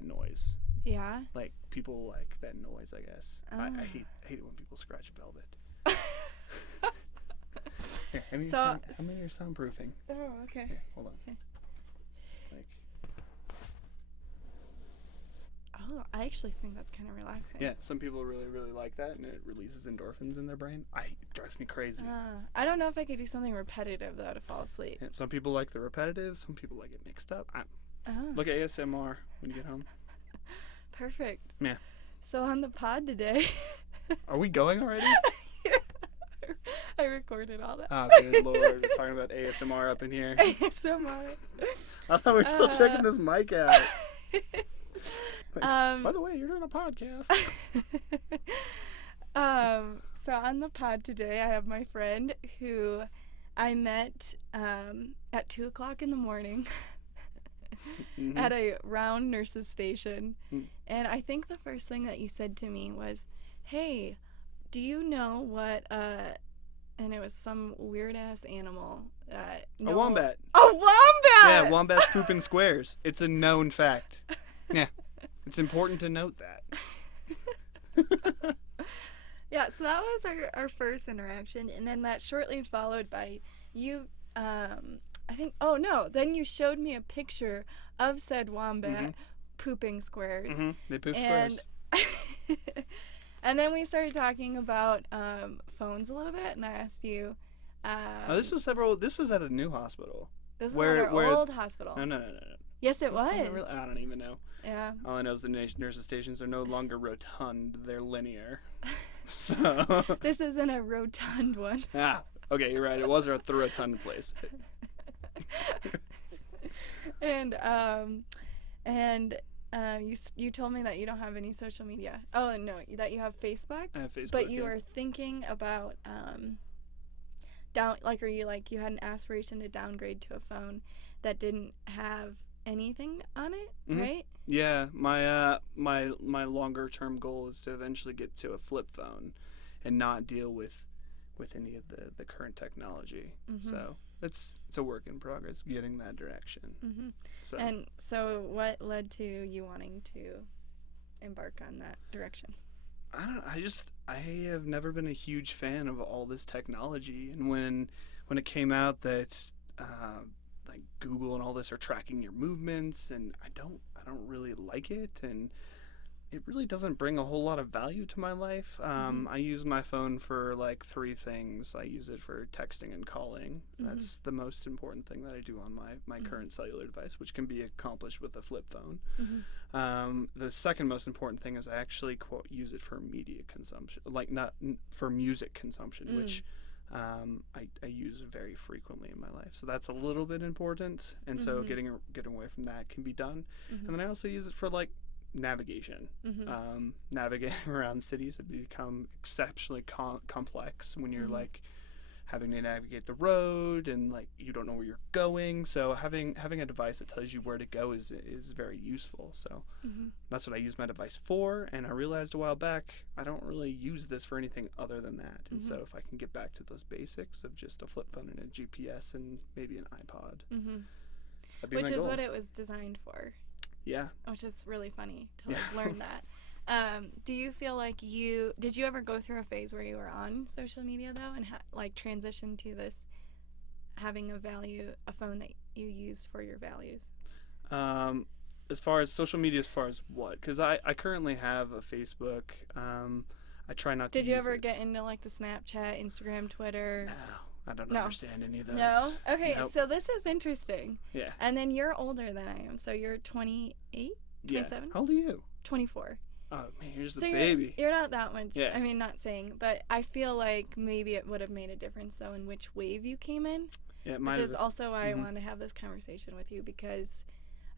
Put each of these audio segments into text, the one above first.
that noise. Yeah. Like, people like that noise, I guess. I hate it when people scratch velvet. Here, hand me your soundproofing. Oh, okay. Here, hold on. Okay. Like, oh, I actually think that's kind of relaxing. yeah, some people really, really like that, and it releases endorphins in their brain. It drives me crazy. I don't know if I could do something repetitive, though, to fall asleep. Yeah, some people like the repetitive, some people like it mixed up. Look at ASMR when you get home. Perfect. Yeah. So on the pod today... Are we going already? Yeah. I recorded all that. Oh, good lord. We're talking about ASMR up in here. ASMR. I thought we were still checking this mic out. By the way, you're doing a podcast. So on the pod today, I have my friend who I met at 2 o'clock in the morning at a round nurse's station. And I think the first thing that you said to me was, hey, do you know what, and it was some weird-ass animal. A wombat. A wombat! Yeah, wombats poop in squares. It's a known fact. Yeah. It's important to note that. Yeah, so that was our first interaction, and then that shortly followed by you, I think, then you showed me a picture of said wombat pooping squares. They poop squares. And then we started talking about phones a little bit, and I asked you... this was at a new hospital. This is at our old hospital. No. Yes, it was. Really? I don't even know. Yeah. All I know is the nurses' stations are no longer rotund; they're linear. So. This isn't a rotund one. Okay, you're right. It was the rotund place. You told me that you don't have any social media. Oh no, that you have Facebook. I have Facebook. But you were thinking about you had an aspiration to downgrade to a phone that didn't have anything on it, right? Yeah, my longer term goal is to eventually get to a flip phone and not deal with any of the current technology. So it's a work in progress getting that direction. So what led to you wanting to embark on that direction? I don't know. I have never been a huge fan of all this technology, and when it came out that like Google and all this are tracking your movements, and I don't really like it, and it really doesn't bring a whole lot of value to my life. I use my phone for like 3 things. I use it for texting and calling. That's the most important thing that I do on my current cellular device, which can be accomplished with a flip phone. The second most important thing is I actually use it for media consumption, like not for music consumption, which I use very frequently in my life. So that's a little bit important, and so getting away from that can be done. And then I also use it for like navigation. Navigating around cities have become exceptionally complex when you're like having to navigate the road and like you don't know where you're going. So having a device that tells you where to go is very useful. So that's what I use my device for, and I realized a while back I don't really use this for anything other than that. And so if I can get back to those basics of just a flip phone and a GPS and maybe an iPod, that'd be my goal. Which is what it was designed for. Yeah. Which is really funny to learn that. Do you feel like did you ever go through a phase where you were on social media though, and transition to this having a phone that you use for your values? As far as social media, as far as what? Because I currently have a Facebook. I try not to use it. Did you ever get into like the Snapchat, Instagram, Twitter? No. I don't understand any of those. No? Okay, nope. So this is interesting. Yeah. And then you're older than I am, so you're 28, 27? Yeah. How old are you? 24. Oh, man, here's the so baby. You're not that much. Yeah. I mean, not saying, but I feel like maybe it would have made a difference, though, in which wave you came in. Yeah, it might Which is also why I wanted to have this conversation with you, because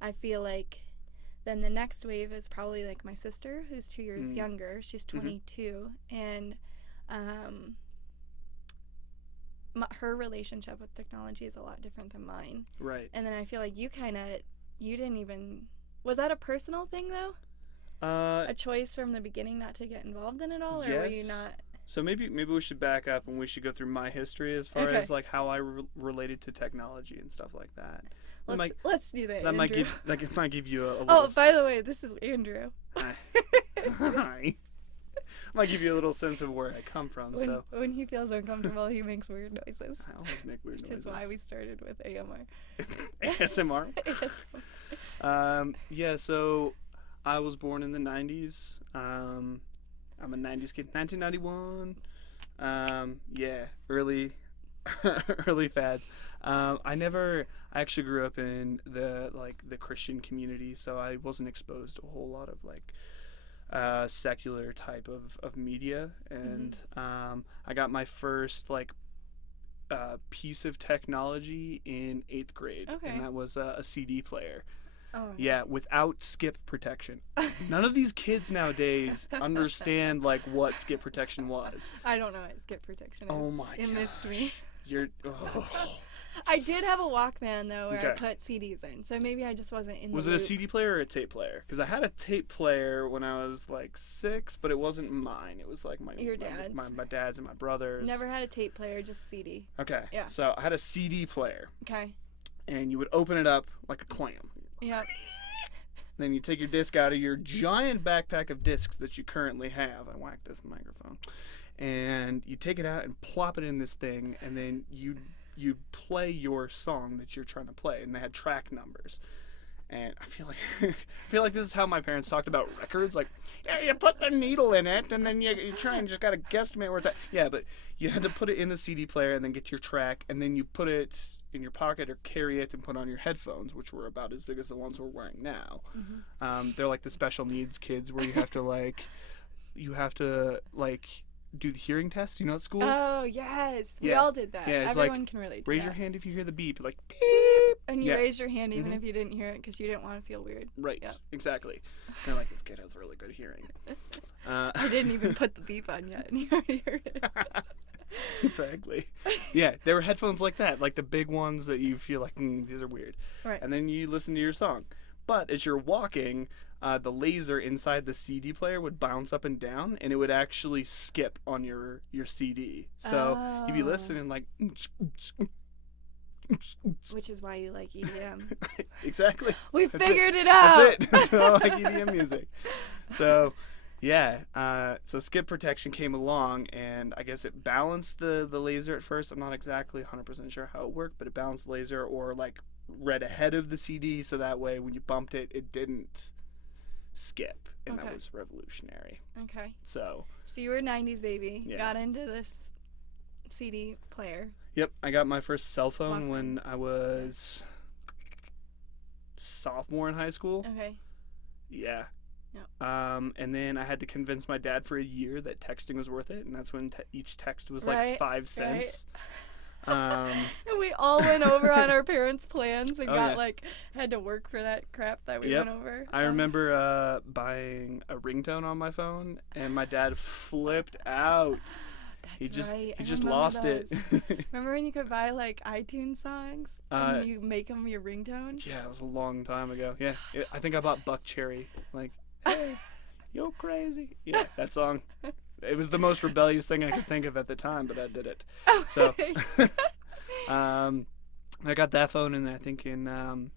I feel like then the next wave is probably like my sister, who's 2 years younger. She's 22, and her relationship with technology is a lot different than mine. Right. And then I feel like you didn't even... Was that a personal thing, though? A choice from the beginning not to get involved in it all? Or were you not... So maybe we should back up and we should go through my history as far as like how I related to technology and stuff like that. Let's do that. That Andrew. might give you a little. Oh, by the way, this is Andrew. Hi. Might give you a little sense of where I come from. When he feels uncomfortable, he makes weird noises. I always make weird noises. Which is why we started with AMR. ASMR. Yeah. So I was born in the 90s. I'm a 90s kid. 1991. Yeah, early fads. I actually grew up in the Christian community, so I wasn't exposed to a whole lot of secular type of media, and I got my first piece of technology in 8th grade, and that was a CD player. Oh. Yeah, without skip protection. None of these kids nowadays understand what skip protection was. I don't know what skip protection is. Oh my god. It missed me. I did have a Walkman though where I put CDs in, so maybe I just wasn't in. Was it a CD player or a tape player? Because I had a tape player when I was 6, but it wasn't mine. It was your dad's. My dad's and my brother's. Never had a tape player, just CD. Okay. Yeah. So I had a CD player. Okay. And you would open it up like a clam. Yep. Then you take your disc out of your giant backpack of discs that you currently have. I whacked this microphone. And you take it out and plop it in this thing, and then you play your song that you're trying to play, and they had track numbers. And I feel like this is how my parents talked about records. Yeah, you put the needle in it, and then you try and just gotta guesstimate where it's at. Yeah, but you had to put it in the CD player and then get your track, and then you put it in your pocket or carry it and put on your headphones, which were about as big as the ones we're wearing now. Mm-hmm. They're like the special needs kids where you have to do the hearing test, at school. Oh yes, we all did that. Yeah, everyone can relate to raise that. your hand if you hear the beep, beep, and you raise your hand even if you didn't hear it because you didn't want to feel weird. Right. Yep. Exactly. They're like, this kid has really good hearing. I didn't even put the beep on yet, and you already heard it. Exactly. Yeah, there were headphones like that, like the big ones that you feel like these are weird. Right. And then you listen to your song, but as you're walking, the laser inside the CD player would bounce up and down, and it would actually skip on your CD. So you'd be listening which is why you like EDM. Exactly. We figured it out. That's it. That's why I like EDM music. So. Yeah, so skip protection came along, and I guess it balanced the laser at first. I'm not exactly 100% sure how it worked, but it balanced the laser or read ahead of the CD, so that way when you bumped it, it didn't skip, and that was revolutionary. Okay. So you were a 90s baby, got into this CD player. Yep, I got my first cell phone when I was sophomore in high school. Okay. Yeah. Yep. And then I had to convince my dad for a year that texting was worth it, and that's when each text was 5 cents. Right. And we all went over on our parents' plans and had to work for that crap that we went over. I remember buying a ringtone on my phone, and my dad flipped out. He just lost it. Remember when you could buy iTunes songs and you make them your ringtone? Yeah, it was a long time ago. Yeah, I think I bought Buck Cherry. Hey, you're crazy. Yeah, that song. It was the most rebellious thing I could think of at the time, but I did it. Okay. So, I got that phone, and I think in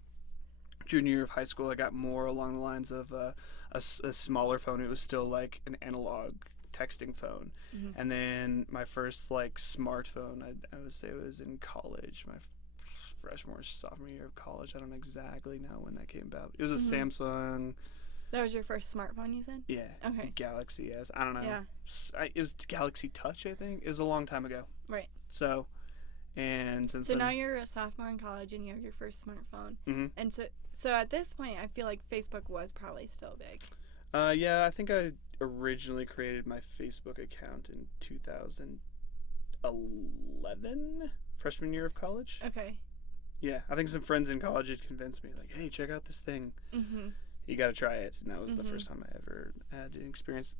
junior year of high school, I got more along the lines of a smaller phone. It was still an analog texting phone. Mm-hmm. And then my first smartphone, I would say it was in college, my freshman or sophomore year of college. I don't exactly know when that came about. It was a Samsung. That was your first smartphone, you said? Yeah. Okay. Galaxy S. I don't know. Yeah. It was Galaxy Touch, I think. It was a long time ago. Right. So, and since now you're a sophomore in college and you have your first smartphone. Mm-hmm. And so at this point, I feel like Facebook was probably still big. Yeah, I think I originally created my Facebook account in 2011, freshman year of college. Okay. Yeah, I think some friends in college had convinced me, hey, check out this thing. Mm-hmm. You got to try it. And that was the first time I ever had an experience.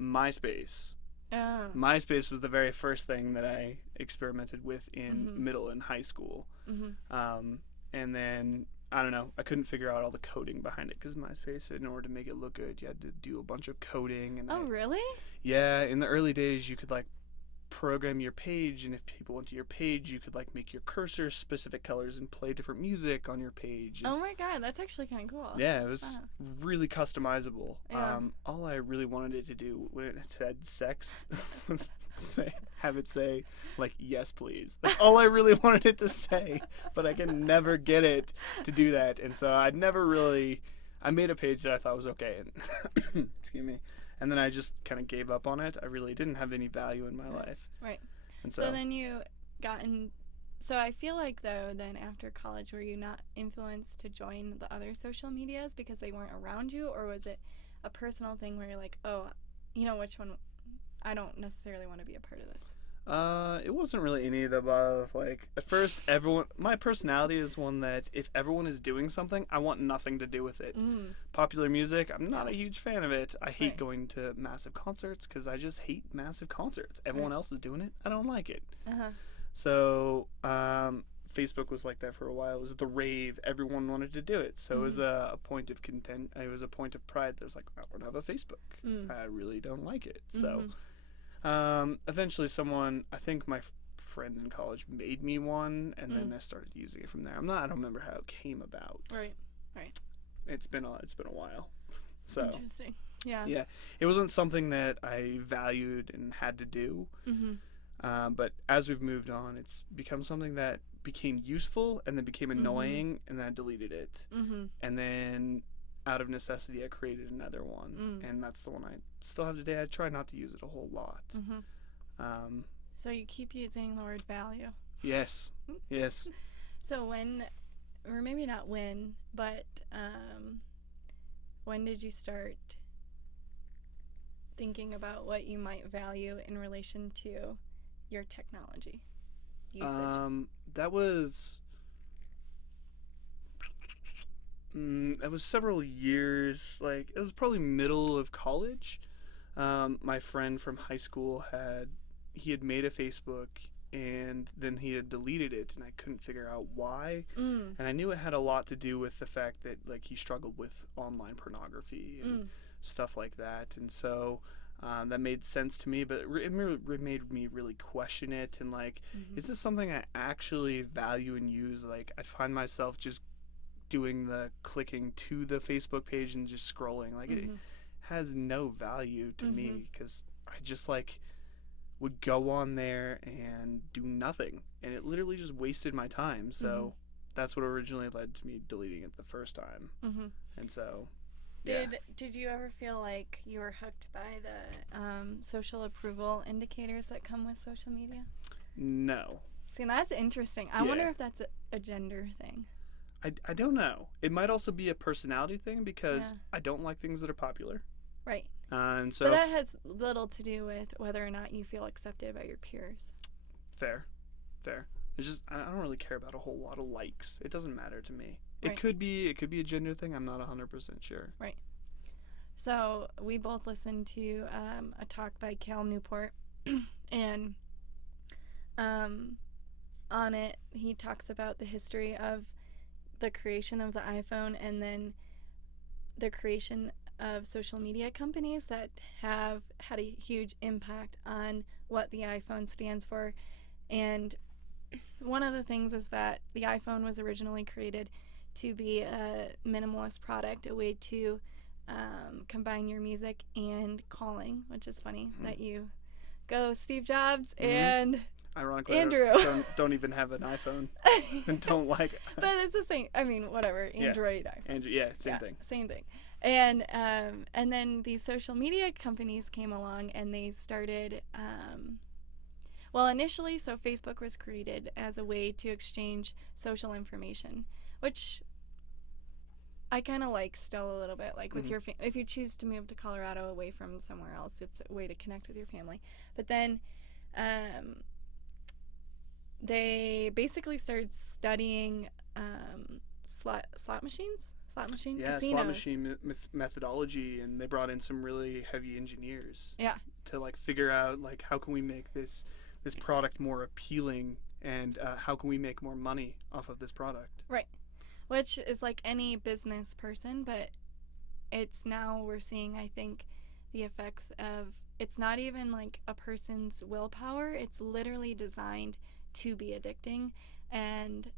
MySpace. Oh. MySpace was the very first thing that I experimented with in middle and high school. Mm-hmm. And then, I don't know, I couldn't figure out all the coding behind it because MySpace, in order to make it look good, you had to do a bunch of coding. And really? Yeah, in the early days, you could program your page, and if people went to your page, you could like make your cursor specific colors and play different music on your page. And Oh my god, that's actually kind of cool. yeah, it was really customizable. Yeah. All I really wanted it to do when it said sex was have it say like yes please. That's all I really wanted it to say, but I can never get it to do that, and so I made a page that I thought was okay, and excuse me, and then I just kind of gave up on it. I really didn't have any value in my life. Right. And So then you got in. So I feel like, though, then after college, were you not influenced to join the other social medias because they weren't around you, or was it a personal thing where you're like, oh, you know, which one? I don't necessarily want to be a part of this. It wasn't really any of the above. Like, at first, my personality is one that if everyone is doing something, I want nothing to do with it. Popular music, I'm not a huge fan of it. I hate going to massive concerts because I just hate massive concerts. Everyone else is doing it. I don't like it. So, Facebook was like that for a while. It was the rave. Everyone wanted to do it. So it was a point of content. It was a point of pride. That was like, I want to have a Facebook. I really don't like it. So, eventually I think my friend in college made me one, and then I started using it from there. I don't remember how it came about. Right. It's been a while. So interesting. Yeah. Yeah. It wasn't something that I valued and had to do. But as we've moved on, it's become something that became useful and then became annoying, and then I deleted it. And then out of necessity, I created another one, and that's the one I still have today. I try not to use it a whole lot. So you keep using the word value. Yes. Yes. So when, or maybe not when, but when did you start thinking about what you might value in relation to your technology usage? That was several years. Like, it was probably middle of college. My friend from high school had made a Facebook, and then he had deleted it, and I couldn't figure out why. And I knew it had a lot to do with the fact that like he struggled with online pornography and stuff like that, and so that made sense to me, but it made me really question it, and like, is this something I actually value and use? Like, I'd find myself just doing the clicking to the Facebook page and just scrolling. Like, it has no value to me, because I just like would go on there and do nothing, and it literally just wasted my time. So that's what originally led to me deleting it the first time. And so Did you ever feel like you were hooked by the social approval indicators that come with social media? No. See, that's interesting. I wonder if that's a gender thing. I don't know. It might also be a personality thing, because I don't like things that are popular. Right. And so but that has little to do with whether or not you feel accepted by your peers. Fair. It's just, I don't really care about a whole lot of likes. It doesn't matter to me. Right. It could be a gender thing. I'm not 100% sure. Right. So we both listened to a talk by Cal Newport, and on it he talks about the history of the creation of the iPhone, and then the creation of social media companies that have had a huge impact on what the iPhone stands for. And one of the things is that the iPhone was originally created to be a minimalist product, a way to combine your music and calling, which is funny that you go Steve Jobs and ironically, Andrew don't even have an iPhone and don't like it. But it's the same. I mean, whatever. Android, iPhone. Same thing. Same thing. And then these social media companies came along, and they started. Initially, so Facebook was created as a way to exchange social information, which I kind of like still a little bit. Like with your if you choose to move to Colorado away from somewhere else, it's a way to connect with your family. But then they basically started studying slot machines. Casinos. Slot machine methodology, and they brought in some really heavy engineers. To like figure out like how can we make this product more appealing, and how can we make more money off of this product. Right, which is like any business person, but it's now we're seeing, I think, the effects of it's not even like a person's willpower. It's literally designed to be addicting, and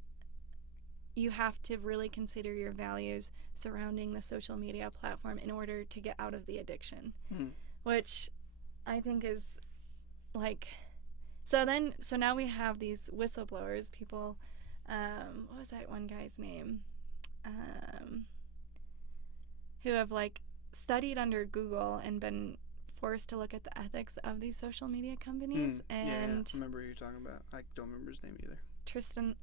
you have to really consider your values surrounding the social media platform in order to get out of the addiction, which I think is like, so now we have these whistleblowers, people, what was that one guy's name, who have like studied under Google and been forced to look at the ethics of these social media companies. And I remember who you're talking about. I don't remember his name either. Tristan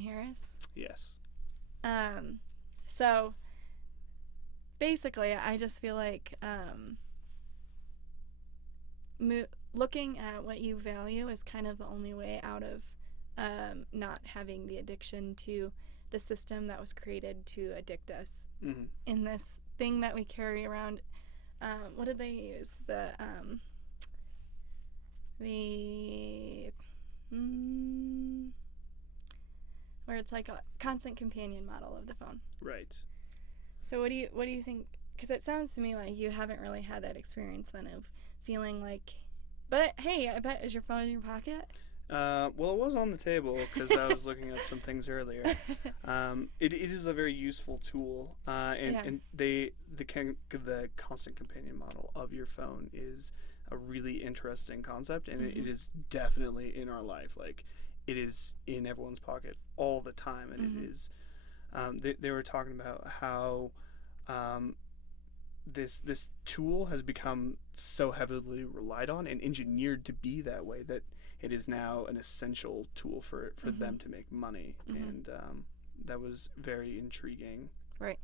Harris. Yes. So basically, I just feel like looking at what you value is kind of the only way out of not having the addiction to the system that was created to addict us in this thing that we carry around. What did they use? Where it's like a constant companion model of the phone. Right. So what do you think? Because it sounds to me like you haven't really had that experience then of feeling like, but hey, I bet, is your phone in your pocket? Well, it was on the table because I was looking at some things earlier. It is a very useful tool, and the constant companion model of your phone is a really interesting concept, and it is definitely in our life. Like, it is in everyone's pocket all the time, and it is. They were talking about how this tool has become so heavily relied on and engineered to be that way that it is now an essential tool for them to make money, and that was very intriguing. Right.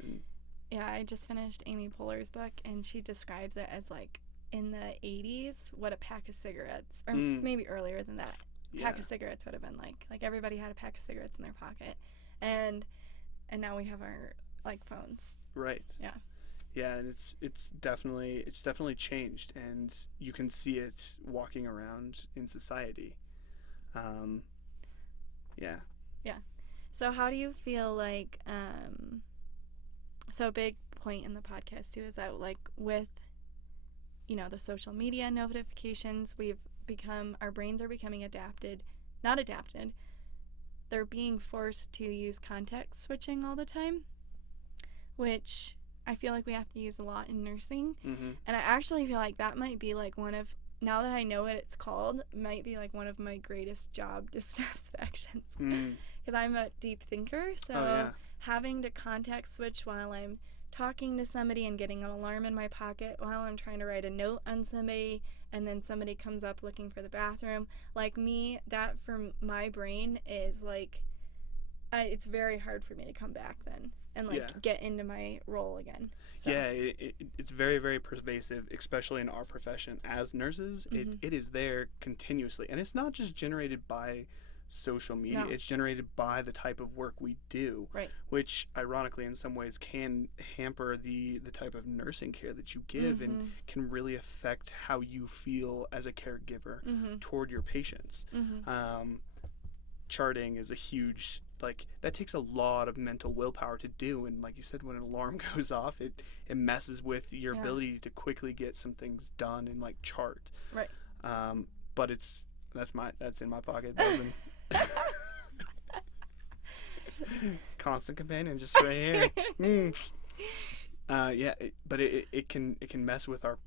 And yeah, I just finished Amy Poehler's book, and she describes it as like in the 80s what a pack of cigarettes, or maybe earlier than that, pack of cigarettes would have been like. Like, everybody had a pack of cigarettes in their pocket, and now we have our like phones. Right. Yeah. Yeah, and it's definitely changed, and you can see it walking around in society. Yeah. Yeah. So how do you feel like? So a big point in the podcast too is that, like, with, the social media notifications, our brains are becoming not adapted. They're being forced to use context switching all the time, which I feel like we have to use a lot in nursing. And I actually feel like that might be like now that I know what it's called, might be like one of my greatest job dissatisfactions. Because I'm a deep thinker, so having to context switch while I'm talking to somebody and getting an alarm in my pocket while I'm trying to write a note on somebody, and then somebody comes up looking for the bathroom, like that for my brain is like, it's very hard for me to come back then and get into my role again. So. Yeah, it's very, very pervasive, especially in our profession as nurses. It is there continuously, and it's not just generated by social media. It's generated by the type of work we do, which ironically in some ways can hamper the type of nursing care that you give, and can really affect how you feel as a caregiver toward your patients. Charting is a huge, that takes a lot of mental willpower to do, and like you said, when an alarm goes off, it messes with your ability to quickly get some things done and chart. But that's in my pocket. Constant companion, just right here. But it can mess with our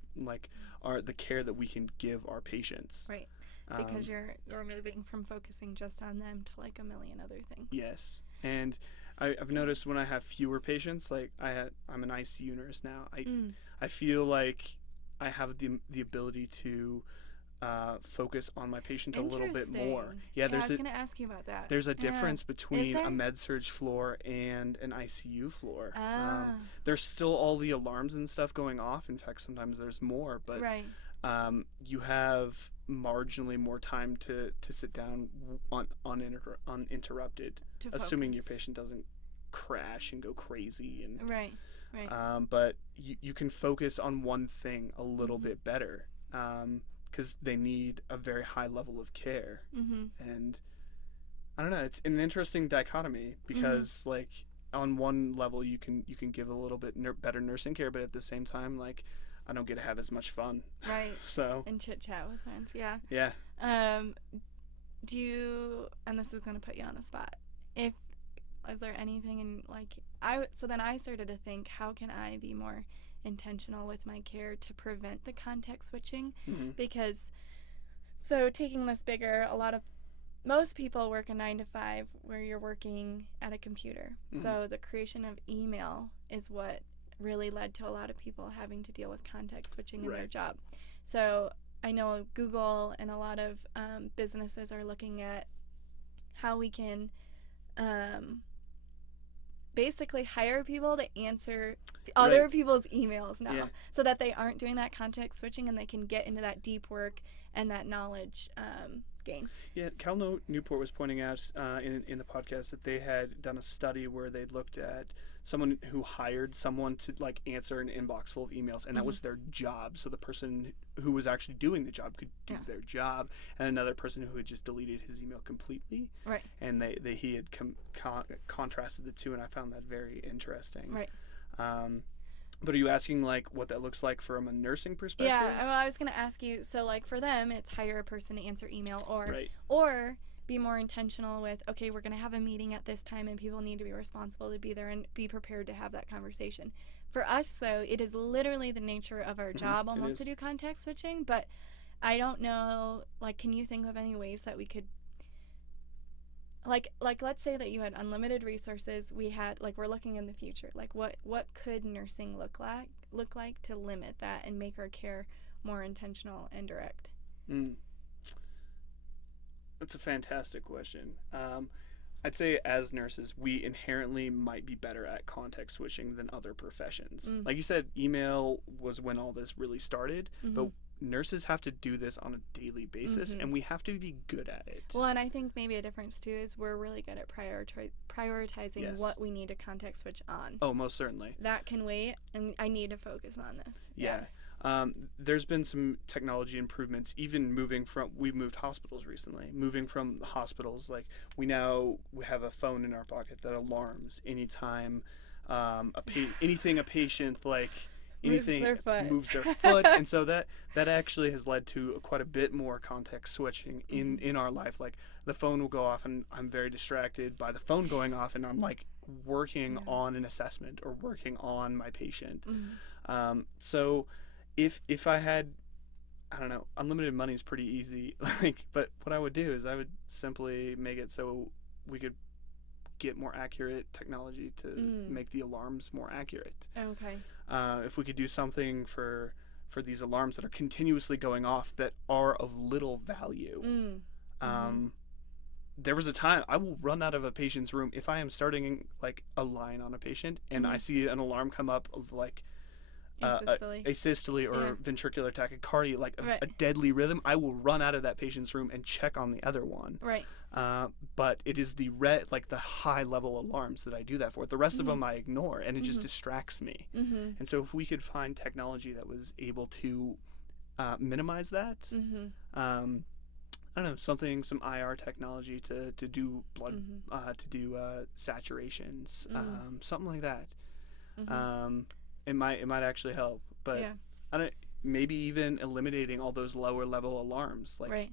the care that we can give our patients. Right. Because you're moving from focusing just on them to a million other things. Yes, and I've noticed when I have fewer patients, I'm an ICU nurse now. I feel like I have the ability to focus on my patient a little bit more. Yeah, I was going to ask you about that. There's a difference between a med-surg floor and an ICU floor. There's still all the alarms and stuff going off. In fact, sometimes there's more, but you have marginally more time to sit down uninterrupted, assuming your patient doesn't crash and go crazy. And right. But you can focus on one thing a little bit better. Because they need a very high level of care, and I don't know. It's an interesting dichotomy because, on one level, you can give a little bit better nursing care, but at the same time, I don't get to have as much fun. Right. So. And chit chat with friends. Yeah. Yeah. Do you, and this is going to put you on the spot, is there anything in so then I started to think, how can I be more intentional with my care to prevent the context switching? Mm-hmm. Because, so taking this bigger, most people work a 9 to 5 where you're working at a computer. Mm-hmm. So the creation of email is what really led to a lot of people having to deal with context switching in their job. So I know Google and a lot of businesses are looking at how we can basically hire people to answer other people's emails now, so that they aren't doing that context switching and they can get into that deep work and that knowledge gain. Yeah, Cal Newport was pointing out in the podcast that they had done a study where they'd looked at someone who hired someone to like answer an inbox full of emails, and that was their job. So the person who was actually doing the job could do their job, and another person who had just deleted his email completely. Right. And he had contrasted the two, and I found that very interesting. Right. But are you asking like what that looks like from a nursing perspective? Yeah, well, I was going to ask you, so like for them, it's hire a person to answer email, or be more intentional with, okay, we're going to have a meeting at this time and people need to be responsible to be there and be prepared to have that conversation. For us, though, it is literally the nature of our job almost to do context switching, but I don't know, like, can you think of any ways that we could, like let's say that you had unlimited resources, we're looking in the future, like what could nursing look like to limit that and make our care more intentional and direct? That's a fantastic question. I'd say as nurses, we inherently might be better at context switching than other professions. Like you said, email was when all this really started, but nurses have to do this on a daily basis, and we have to be good at it. Well, and I think maybe a difference too is we're really good at prioritizing what we need to context switch on. Oh, most certainly. That can wait, and I need to focus on this. Yeah. There's been some technology improvements, even we've moved hospitals recently. Moving from hospitals, like we have a phone in our pocket that alarms anytime anything a patient like anything moves their foot. And so that actually has led to quite a bit more context switching in our life. Like the phone will go off and I'm very distracted by the phone going off, and I'm like working on an assessment or working on my patient. So if I had, I don't know, unlimited money is pretty easy. But what I would do is I would simply make it so we could get more accurate technology to make the alarms more accurate. Okay. If we could do something for these alarms that are continuously going off that are of little value. There was a time I will run out of a patient's room if I am starting like a line on a patient and I see an alarm come up of like asystole or ventricular tachycardia, like a deadly rhythm. I will run out of that patient's room and check on the other one. Right. But it is the high level alarms that I do that for. The rest of them I ignore, and it just distracts me. And so if we could find technology that was able to minimize that, I don't know, some IR technology to do blood, to do saturations, something like that. It might actually help, but I don't. Maybe even eliminating all those lower level alarms, like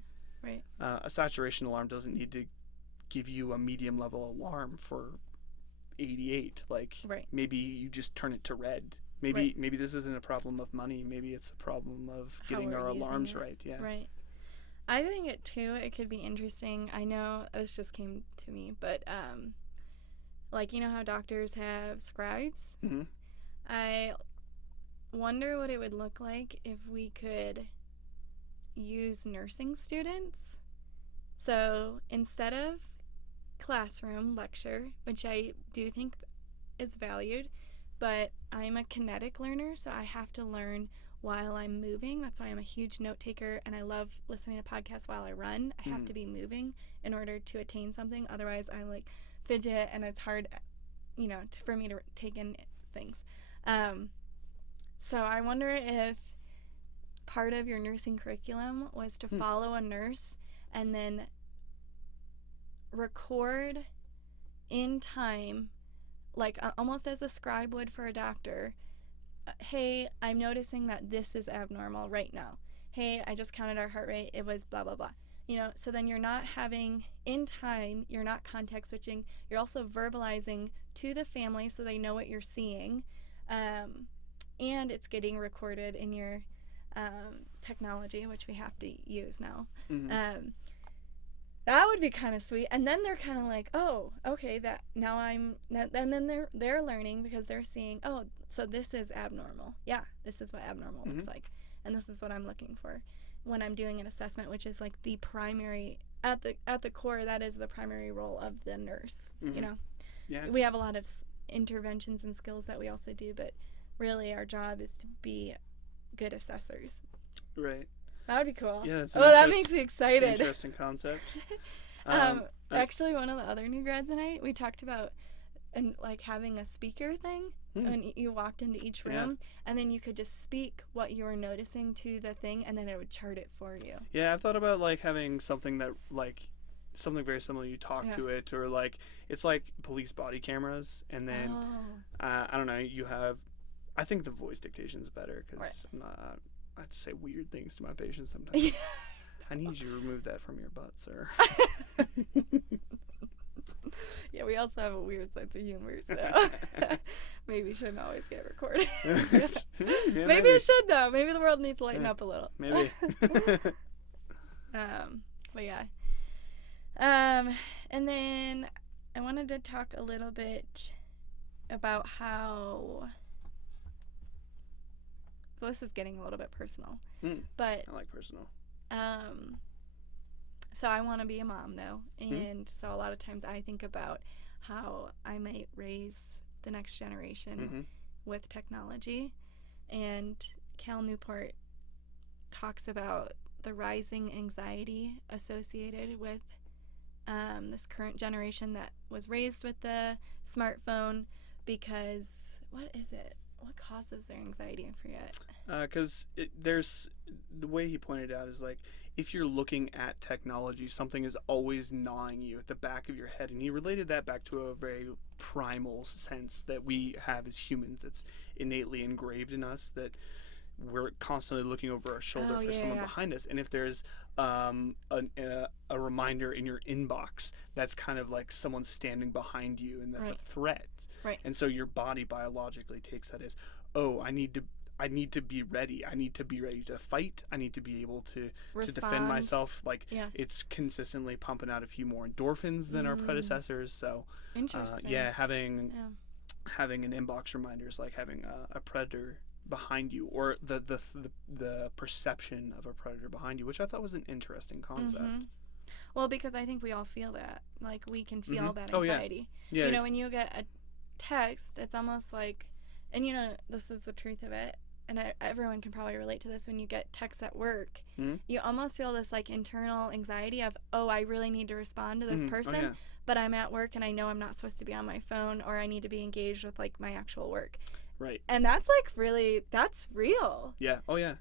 a saturation alarm doesn't need to give you a medium level alarm for 88. Like maybe you just turn it to red. Maybe this isn't a problem of money. Maybe it's a problem of getting our alarms right. Yeah. Right. I think it could be interesting. I know this just came to me, but like, you know how doctors have scribes? I wonder what it would look like if we could use nursing students. So instead of classroom lecture, which I do think is valued, but I'm a kinetic learner, so I have to learn while I'm moving. That's why I'm a huge note taker, and I love listening to podcasts while I run. I have to be moving in order to attain something. Otherwise, I like fidget, and it's hard, for me to take in things. So I wonder if part of your nursing curriculum was to follow a nurse and then record in time, like almost as a scribe would for a doctor, hey, I'm noticing that this is abnormal right now. Hey, I just counted our heart rate. It was blah, blah, blah. So then you're not having, in time, you're not context switching. You're also verbalizing to the family so they know what you're seeing. And it's getting recorded in your technology, which we have to use now. Mm-hmm. That would be kind of sweet. And then they're kind of like, oh, okay, that now and then they're learning because they're seeing, oh, so this is abnormal. Yeah, this is what abnormal looks like. And this is what I'm looking for when I'm doing an assessment, which is like the primary, at the core, that is the primary role of the nurse. Yeah. We have a lot of interventions and skills that we also do, but really our job is to be good assessors. Right. That would be cool. Yeah, that makes me excited. Interesting concept. Actually, one of the other new grads and we talked about having a speaker thing when you walked into each room, and then you could just speak what you were noticing to the thing, and then it would chart it for you. Yeah, I've thought about like having something that something very similar. You talk to it, or like it's like police body cameras, and then I don't know. You have, I think the voice dictation is better because I have to say weird things to my patients sometimes. I need you to remove that from your butt, sir. Yeah, we also have a weird sense of humor, so maybe shouldn't always get recorded. Maybe it should, though. Maybe the world needs to lighten up a little. Maybe. But yeah. And then I wanted to talk a little bit about how... This is getting a little bit personal, but I like personal. So I want to be a mom though, and so a lot of times I think about how I might raise the next generation with technology, and Cal Newport talks about the rising anxiety associated with this current generation that was raised with the smartphone, because what causes their anxiety? I forget. Because there's, the way he pointed out is like, if you're looking at technology, something is always gnawing you at the back of your head. And he related that back to a very primal sense that we have as humans that's innately engraved in us, that we're constantly looking over our shoulder for someone behind us. And if there's a reminder in your inbox, that's kind of like someone standing behind you, and that's a threat. Right. And so your body biologically takes that as, oh, I need to be ready. I need to be ready to fight. I need to be able to defend myself. Like, it's consistently pumping out a few more endorphins than our predecessors. So, interesting. Having an inbox reminder is like having a predator behind you, or the perception of a predator behind you, which I thought was an interesting concept. Well, because I think we all feel that. Like, we can feel that anxiety. Yeah. When you get a text, it's almost like, and this is the truth of it, and everyone can probably relate to this, when you get texts at work, you almost feel this like internal anxiety of, oh, I really need to respond to this person, but I'm at work and I know I'm not supposed to be on my phone, or I need to be engaged with like my actual work. Right. And that's like that's real. Yeah. Oh yeah.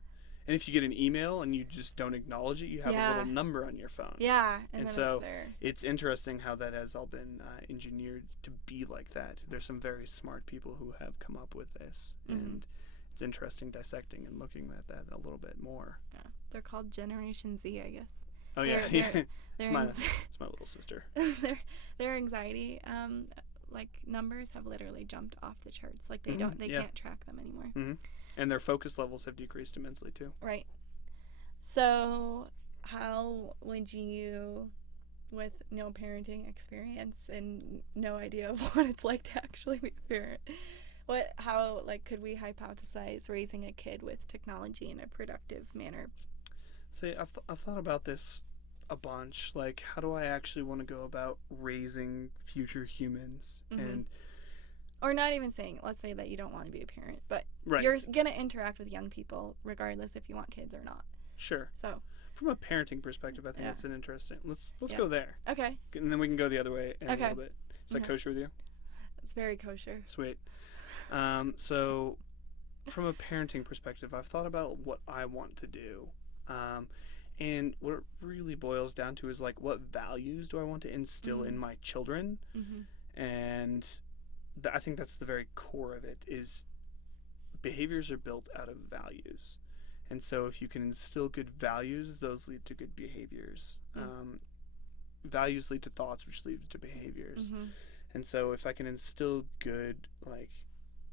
And if you get an email and you just don't acknowledge it, you have a little number on your phone. Yeah. And so it's interesting how that has all been engineered to be like that. There's some very smart people who have come up with this. And it's interesting dissecting and looking at that a little bit more. Yeah. They're called Generation Z, I guess. Oh, it's my little sister. Their anxiety numbers have literally jumped off the charts. Like, they can't track them anymore. And their focus levels have decreased immensely too. Right. So how would you, with no parenting experience and no idea of what it's like to actually be a parent, how could we hypothesize raising a kid with technology in a productive manner? See, I've thought about this a bunch. Like, how do I actually want to go about raising future humans? And or not even saying, let's say that you don't want to be a parent, but you're going to interact with young people regardless if you want kids or not. Sure. So from a parenting perspective, I think that's an interesting. Let's go there. Okay. And then we can go the other way in a little bit. Is that kosher with you? It's very kosher. Sweet. So from a parenting perspective, I've thought about what I want to do. And what it really boils down to is like, what values do I want to instill in my children? And I think that's the very core of it, is behaviors are built out of values. And so if you can instill good values, those lead to good behaviors. Values lead to thoughts, which lead to behaviors. Mm-hmm. And so if I can instill good, like,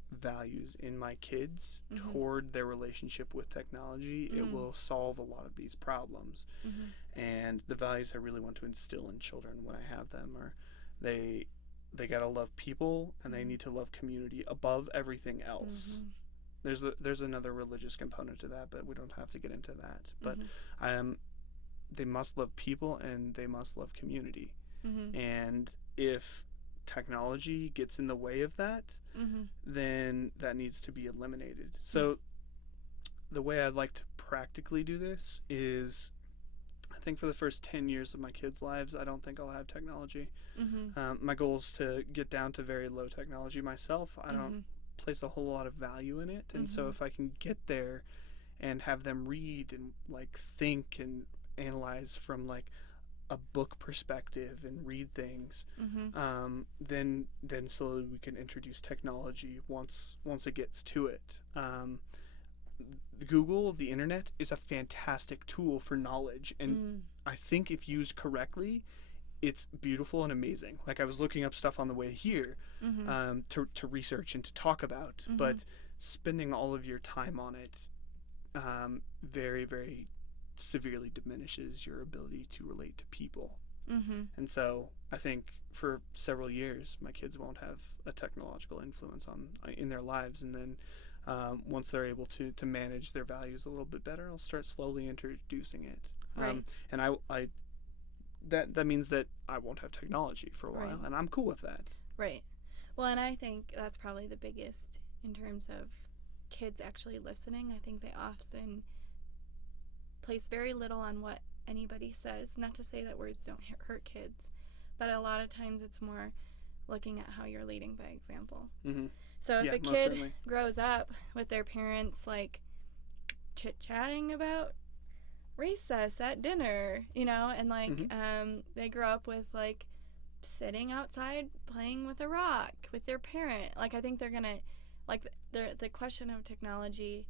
values in my kids Mm-hmm. toward their relationship with technology, it Mm-hmm. will solve a lot of these problems. Mm-hmm. And the values I really want to instill in children when I have them are they gotta love people, and they need to love community above everything else. Mm-hmm. There's another religious component to that, but we don't have to get into that. But Mm-hmm. they must love people, and they must love community. Mm-hmm. And if technology gets in the way of that, Mm-hmm. then that needs to be eliminated. So the way I'd like to practically do this is, I think for the first 10 years of my kids' lives, I don't think I'll have technology. Mm-hmm. My goal is to get down to very low technology myself. I don't Mm-hmm. place a whole lot of value in it. And so Mhm. if I can get there and have them read and, like, think and analyze from, like, a book perspective and read things, Mm-hmm. then slowly we can introduce technology once it gets to it. Google, the internet, is a fantastic tool for knowledge, and I think if used correctly, it's beautiful and amazing. Like, I was looking up stuff on the way here, Mm-hmm. to research and to talk about, Mhm. but spending all of your time on it very, very severely diminishes your ability to relate to people. Mm-hmm. And so I think for several years, my kids won't have a technological influence in their lives. And then once they're able to manage their values a little bit better, I'll start slowly introducing it. Right. And I that means that I won't have technology for a while, Right. and I'm cool with that. Right. Well, and I think that's probably the biggest in terms of kids actually listening. I think they often place very little on what anybody says. Not to say that words don't hurt kids, but a lot of times it's more looking at how you're leading by example. Mm-hmm. So if Yeah, a most kid certainly. grows up with their parents, like, chit-chatting about recess at dinner, and, like, they grow up with, like, sitting outside playing with a rock with their parent, like, I think they're gonna, like, the question of technology,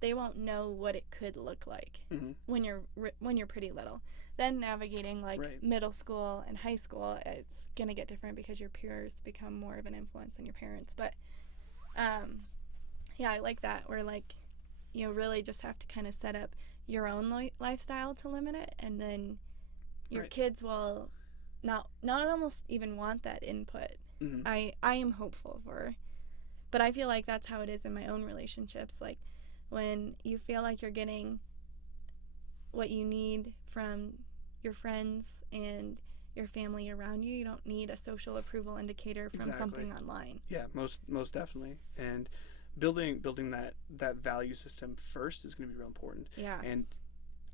they won't know what it could look like when you're pretty little. Then navigating, like, Right. middle school and high school, it's gonna get different because your peers become more of an influence than your parents. But yeah, I like that, where, like, you really just have to kind of set up your own lifestyle to limit it, and then your Right. kids will not almost even want that input. Mm-hmm. I am hopeful for, but I feel like that's how it is in my own relationships. Like, when you feel like you're getting what you need from your friends and your family around you, you don't need a social approval indicator from Exactly. something online. Yeah, most definitely. And building that value system first is going to be real important. Yeah. And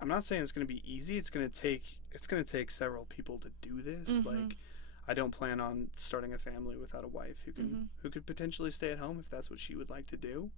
I'm not saying it's going to be easy. It's going to take several people to do this. Mhm. Like, I don't plan on starting a family without a wife who could potentially stay at home if that's what she would like to do.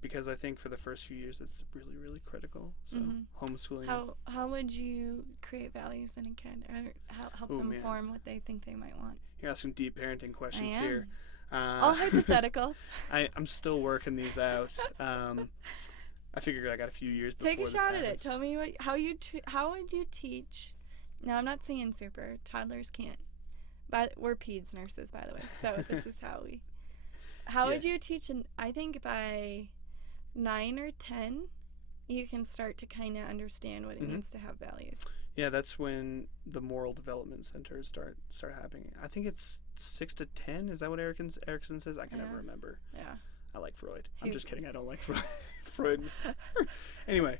Because I think for the first few years it's really, really critical. So homeschooling. How would you create values in a kid, or help them form what they think they might want? You're asking deep parenting questions I am. here. All hypothetical. I'm still working these out. I figured I got a few years before Take a this shot at it. happens. Tell me how would you teach? Now, I'm not saying super. Toddlers can't. But we're peds nurses, by the way. So this is how we. How would you teach? I think by 9 or 10, you can start to kind of understand what it means to have values. Yeah, that's when the moral development centers start happening. I think it's 6 to 10. Is that what Erickson says? I can never remember. Yeah. I like Freud. I'm just kidding. I don't like Freud. Anyway,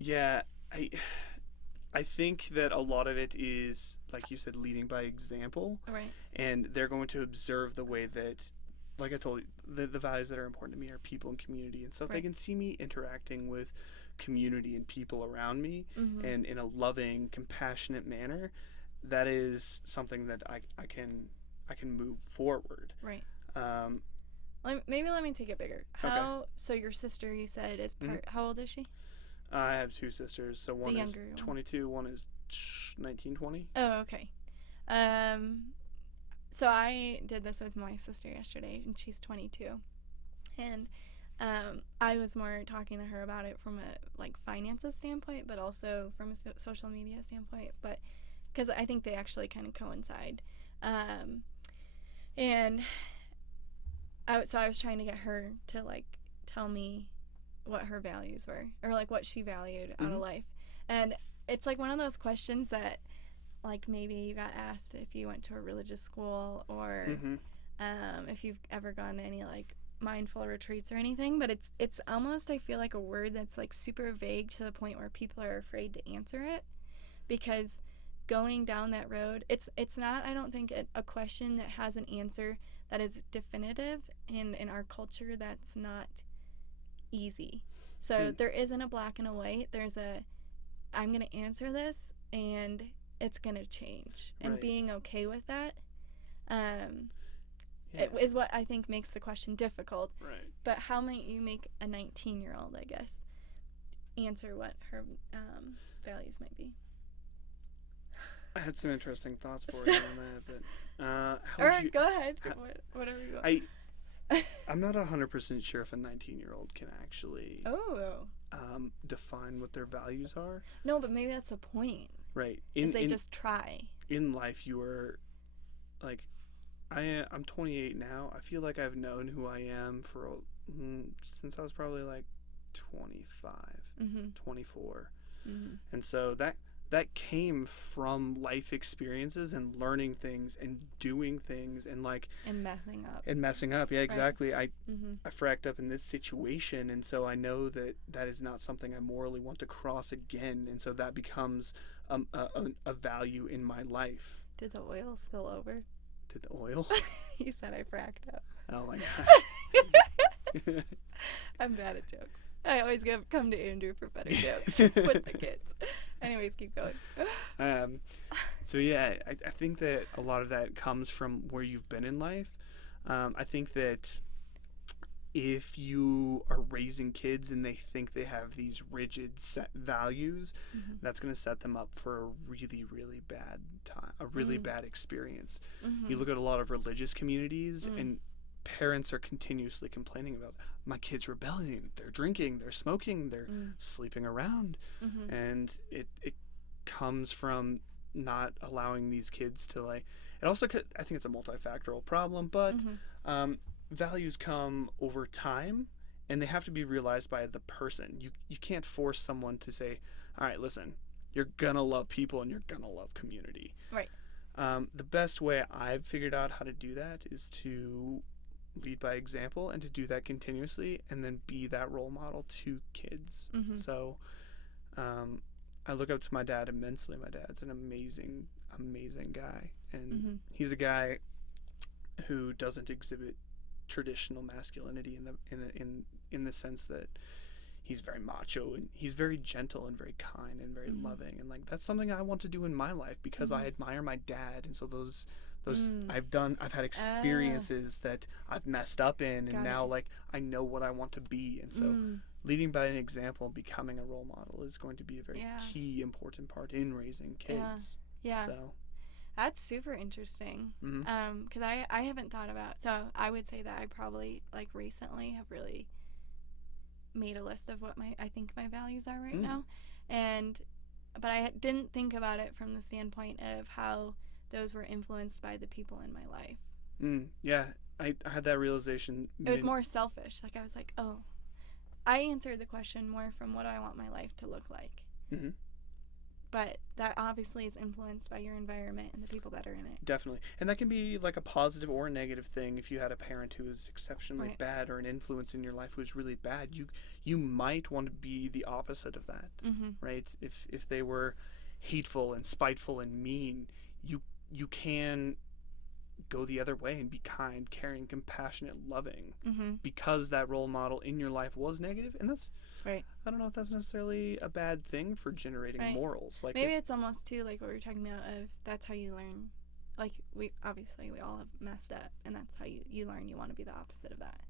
yeah, I think that a lot of it is, like you said, leading by example. Right. And they're going to observe the way that, like I told you, the values that are important to me are people and community. And so if they can see me interacting with community and people around me and in a loving, compassionate manner, that is something that I can move forward. Right. Maybe let me take it bigger. So your sister, you said, is how old is she? I have two sisters. So one is younger 22, one is 19, 20. Oh, okay. so I did this with my sister yesterday, and she's 22. And I was more talking to her about it from a like finances standpoint, but also from a social media standpoint, but because I think they actually kind of coincide. And I was trying to get her to like tell me what her values were, or like what she valued out of life. And it's like one of those questions that like maybe you got asked if you went to a religious school, or if you've ever gone to any like mindful retreats or anything, but it's almost, I feel like, a word that's like super vague to the point where people are afraid to answer it, because going down that road, it's not, I don't think, a question that has an answer that is definitive, and in our culture that's not easy. So there isn't a black and a white. There's a, I'm going to answer this and it's going to change, and being okay with that it is what I think makes the question difficult. Right. But how might you make a 19-year-old, I guess, answer what her values might be? I had some interesting thoughts for you on that, but go ahead. Whatever you want. I'm not 100% sure if a 19-year-old can actually define what their values are. No, but maybe that's the point. Right. They just try. In life, you are like, I'm 28 now. I feel like I've known who I am since I was probably like 25, 24. And so that came from life experiences and learning things and doing things and messing up. Yeah, exactly. Right. I fracked up in this situation, and so I know that is not something I morally want to cross again, and so that becomes a value in my life. Did the oil spill over? Did the oil? You said I fracked up. Oh my gosh. I'm bad at jokes. I always come to Andrew for better jokes with the kids. Anyways, keep going. So yeah, I think that a lot of that comes from where you've been in life. I think that if you are raising kids and they think they have these rigid set values, that's going to set them up for a really, really bad time, a really bad experience. You look at a lot of religious communities and parents are continuously complaining about, my kids rebelling, they're drinking, they're smoking, they're sleeping around. And it comes from not allowing these kids to like, it also I think it's a multifactorial problem, but values come over time and they have to be realized by the person. You can't force someone to say, all right, listen, you're gonna love people and you're gonna love community. Right. The best way I've figured out how to do that is to lead by example and to do that continuously and then be that role model to kids. So I look up to my dad immensely. My dad's an amazing guy, and he's a guy who doesn't exhibit traditional masculinity in the sense that he's very macho, and he's very gentle and very kind and very loving, and like that's something I want to do in my life because I admire my dad. And so those I've had experiences that I've messed up in, and now like I know what I want to be, and so leading by an example, becoming a role model is going to be a very key important part in raising kids. So that's super interesting. Because I haven't thought about, so I would say that I probably like recently have really made a list of what I think my values are right now, but I didn't think about it from the standpoint of how those were influenced by the people in my life. Yeah, I had that realization. It was more selfish. Like I was like, oh, I answered the question more from what do I want my life to look like. But that obviously is influenced by your environment and the people that are in it. Definitely. And that can be like a positive or a negative thing. If you had a parent who was exceptionally bad, or an influence in your life who was really bad, you might want to be the opposite of that, right? If they were hateful and spiteful and mean, you can go the other way and be kind, caring, compassionate, loving, because that role model in your life was negative. And that's right. I don't know if that's necessarily a bad thing for generating morals. Like maybe it's almost too like what we were talking about of that's how you learn. Like we all have messed up, and that's how you learn. You want to be the opposite of that.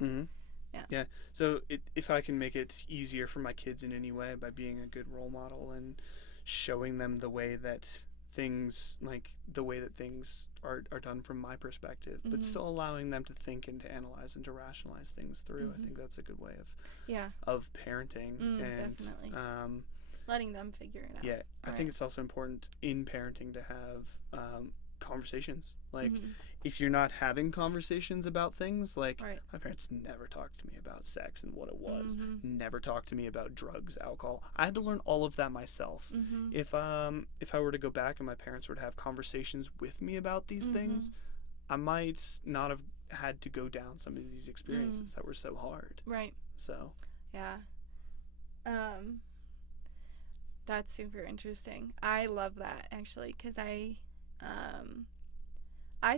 Yeah. So if I can make it easier for my kids in any way by being a good role model and showing them the way that things, like the way that things are done from my perspective, but still allowing them to think and to analyze and to rationalize things through. I think that's a good way of parenting. And definitely. Letting them figure it out. Yeah, I think it's also important in parenting to have conversations. Like, if you're not having conversations about things, like my parents never talked to me about sex and what it was, never talked to me about drugs, alcohol. I had to learn all of that myself. If I were to go back and my parents were to have conversations with me about these things, I might not have had to go down some of these experiences that were so hard. Right. So. Yeah. That's super interesting. I love that, actually, because I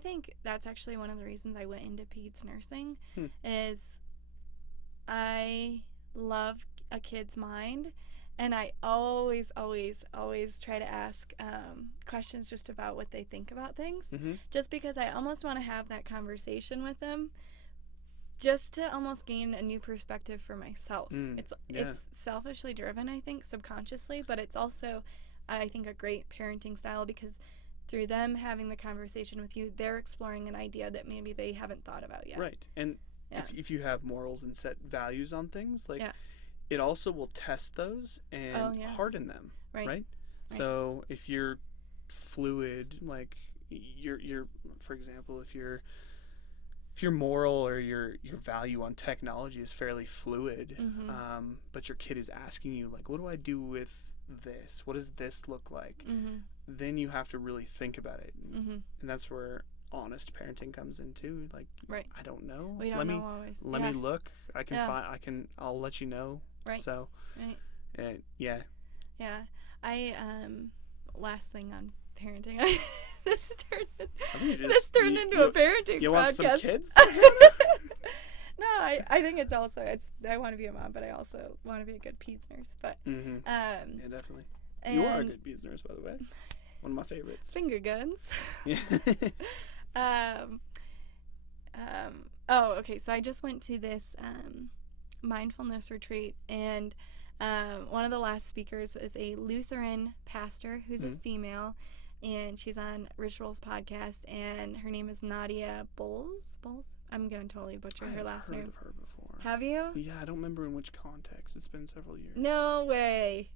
think that's actually one of the reasons I went into peds nursing is I love a kid's mind, and I always try to ask questions just about what they think about things, just because I almost want to have that conversation with them, just to almost gain a new perspective for myself. It's selfishly driven, I think, subconsciously, but it's also, I think, a great parenting style, because through them having the conversation with you, they're exploring an idea that maybe they haven't thought about yet. Right. And if you have morals and set values on things, like, it also will test those and harden them. Right? So if you're fluid, like you're for example, if your moral or your value on technology is fairly fluid, but your kid is asking you, like, what do I do with this? What does this look like? Then you have to really think about it. And that's where honest parenting comes into. Like, I don't know. We don't know always. Let me look. I'll let you know. Right. So, yeah. I, last thing on parenting, this turned into a parenting you podcast. Want some kids? No, I think it's also, I want to be a mom, but I also want to be a good peds nurse. But yeah, definitely. You are a good peds nurse, by the way. One of my favorites. Finger guns. Yeah. Oh, okay. So I just went to this mindfulness retreat, and one of the last speakers is a Lutheran pastor who's a female, and she's on Rituals podcast, and her name is Nadia Bowles. I'm gonna totally butcher her last name. I've heard of her before. Have you? Yeah, I don't remember in which context. It's been several years. No way.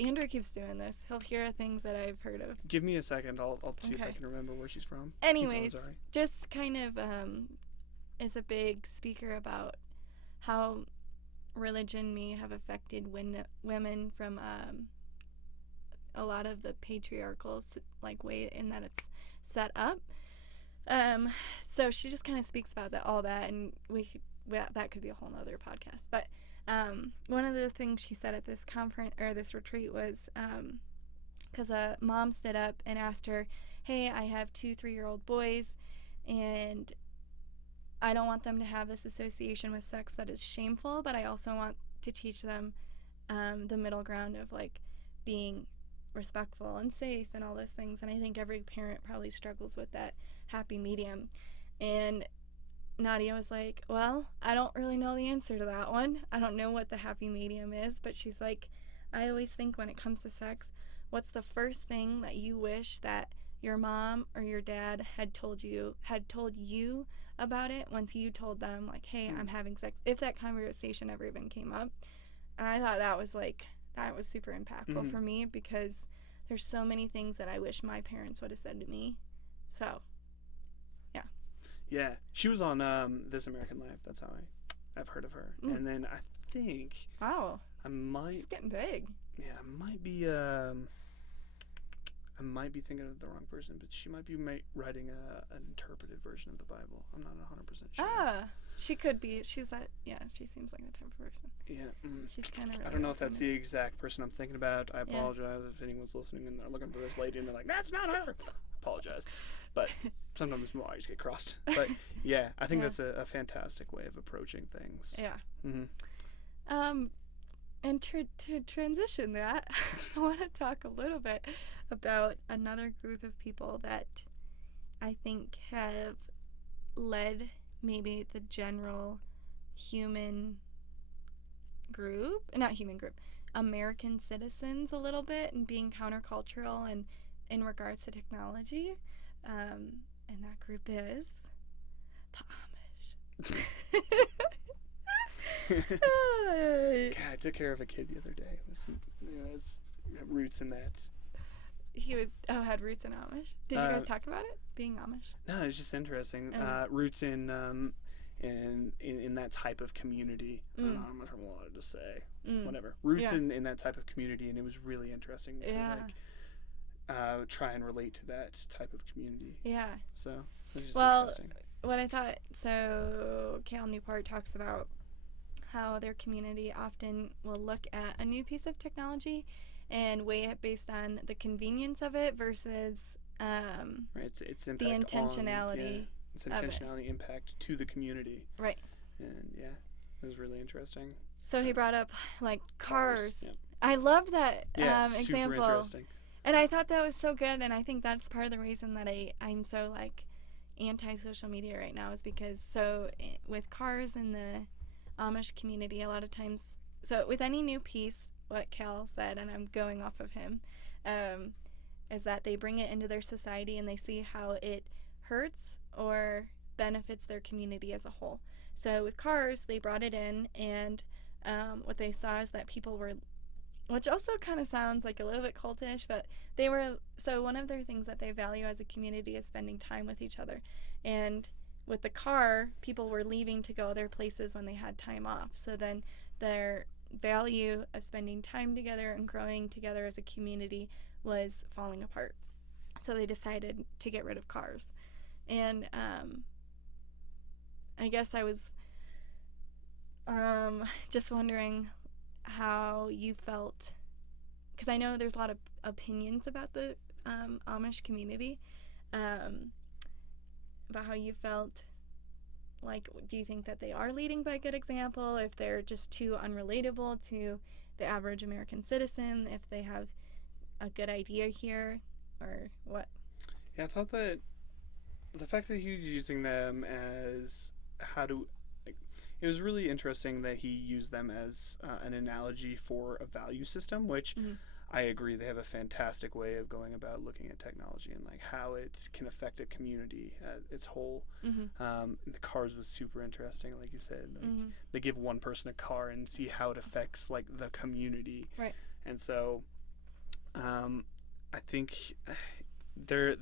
Andrew keeps doing this. He'll hear things that I've heard of. Give me a second. I'll see if I can remember where she's from. Anyways, just kind of is a big speaker about how religion may have affected women from a lot of the patriarchal way in that it's set up. So she just kind of speaks about all that, and that could be a whole nother podcast. But one of the things she said at this conference or this retreat was, because a mom stood up and asked her, "Hey, I have 2 3-year-old boys, and I don't want them to have this association with sex that is shameful, but I also want to teach them the middle ground of being respectful and safe and all those things." And I think every parent probably struggles with that happy medium. And Nadia was like, "Well, I don't really know the answer to that one. I don't know what the happy medium is," but she's like, "I always think when it comes to sex, what's the first thing that you wish that your mom or your dad had told you about it once you told them, hey, I'm having sex," if that conversation ever even came up. And I thought that was super impactful for me, because there's so many things that I wish my parents would have said to me. So, yeah. Yeah, she was on This American Life. That's how I've heard of her. And then I think she's getting big. Yeah, I might be thinking of the wrong person, but she might be writing an interpreted version of the Bible. I'm not 100% sure. She could be. She's that. Yeah, she seems like the type of person. Yeah. She's kind of. I don't know if that's the exact person I'm thinking about. I apologize if anyone's listening and they're looking for this lady and they're like, "That's not her." Apologize, but sometimes my eyes get crossed. But yeah, I think that's a fantastic way of approaching things. Yeah. And to transition that, I want to talk a little bit about another group of people that I think have led maybe the general American citizens a little bit, and being countercultural and in regards to technology, and that group is the Amish. God, I took care of a kid the other day. It's roots in that. He had roots in Amish. Did you guys talk about it being Amish? No, it's just interesting. Roots in that type of community. I don't know how much I wanted to say. Whatever. Roots in that type of community, and it was really interesting to try and relate to that type of community. Yeah. So it was just interesting. What I thought, so Cal Newport talks about how their community often will look at a new piece of technology and weigh it based on the convenience of it versus its impact the intentionality. Its intentionality impact to the community. Right. And it was really interesting. So he brought up like cars. Yeah. I love that super example. Interesting. And I thought that was so good, and I think that's part of the reason that I'm so like anti-social media right now is because with cars in the Amish community, a lot of times, so with any new piece, what Cal said, and I'm going off of him, is that they bring it into their society and they see how it hurts or benefits their community as a whole. So with cars, they brought it in, and what they saw is that people were, which also kind of sounds like a little bit cultish, but so one of their things that they value as a community is spending time with each other. And with the car, people were leaving to go other places when they had time off. So then their value of spending time together and growing together as a community was falling apart. So they decided to get rid of cars. And I guess I was just wondering how you felt, because I know there's a lot of opinions about the Amish community, about how you felt. Like, do you think that they are leading by good example, if they're just too unrelatable to the average American citizen, if they have a good idea here, or what? Yeah, I thought that the fact that he was using them as it was really interesting that he used them as an analogy for a value system, which I agree they have a fantastic way of going about looking at technology and like how it can affect a community at its whole. The cars was super interesting, like you said. Like, they give one person a car and see how it affects like the community. Right. And so I think they're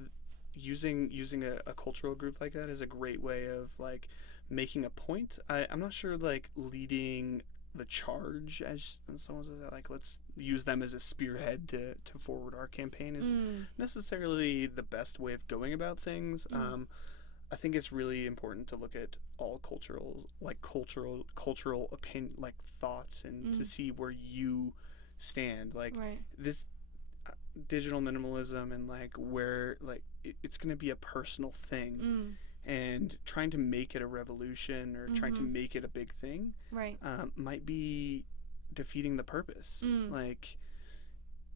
using a cultural group like that is a great way of like making a point. I'm not sure like leading the charge, as someone says, like let's use them as a spearhead to forward our campaign is necessarily the best way of going about things. I think it's really important to look at all cultural opinion, like thoughts, and to see where you stand. Like this digital minimalism and like where like it's going to be a personal thing. And trying to make it a revolution or trying to make it a big thing might be defeating the purpose. Like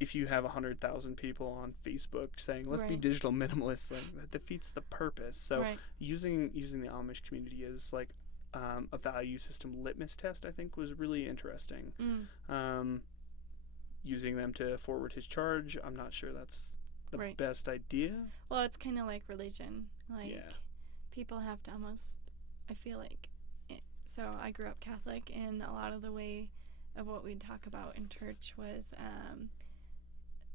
if you have 100,000 people on Facebook saying let's be digital minimalists, like that defeats the purpose. So using the Amish community as like a value system litmus test, I think was really interesting. Using them to forward his charge, I'm not sure that's the best idea. Well, it's kind of like religion, like people have to almost, I feel like, so I grew up Catholic, and a lot of the way of what we'd talk about in church was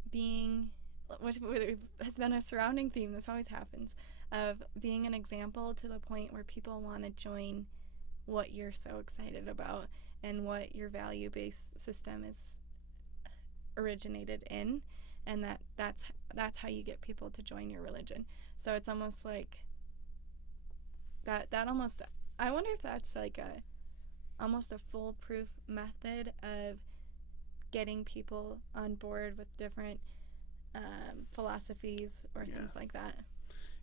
being, which has been a surrounding theme, this always happens, of being an example to the point where people want to join what you're so excited about and what your value-based system is originated in, and that's how you get people to join your religion. So it's almost like that almost, I wonder if that's like almost a foolproof method of getting people on board with different philosophies or things like that.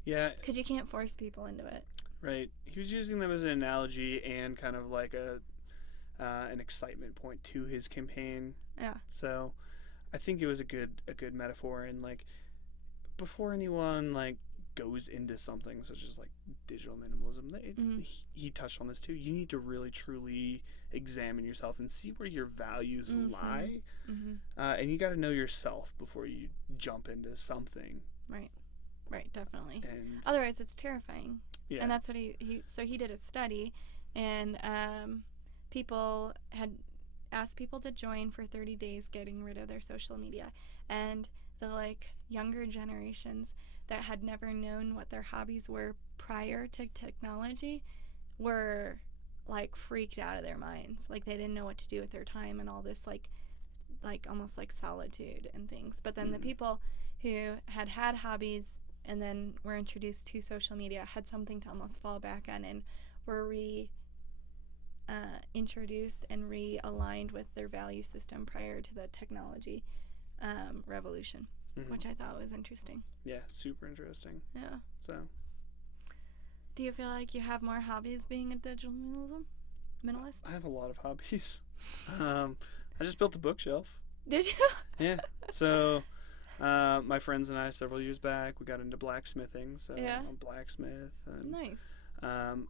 Yeah. Because you can't force people into it. Right. He was using them as an analogy and kind of like an excitement point to his campaign. Yeah. So I think it was a good metaphor, and like before anyone like goes into something such as like digital minimalism, he touched on this too. You need to really truly examine yourself and see where your values lie, and you got to know yourself before you jump into something. Right, definitely. And otherwise it's terrifying. Yeah. And that's what he did a study, and people had asked people to join for 30 days getting rid of their social media, and the like younger generations that had never known what their hobbies were prior to technology were like freaked out of their minds. Like they didn't know what to do with their time and all this like almost like solitude and things. But then the people who had hobbies and then were introduced to social media had something to almost fall back on and were introduced and realigned with their value system prior to the technology revolution, which I thought was interesting. Yeah, super interesting. Yeah. So, do you feel like you have more hobbies being a digital minimalist? I have a lot of hobbies. I just built a bookshelf. Did you? Yeah. So, my friends and I, several years back, we got into blacksmithing. So I'm a blacksmith. And, nice.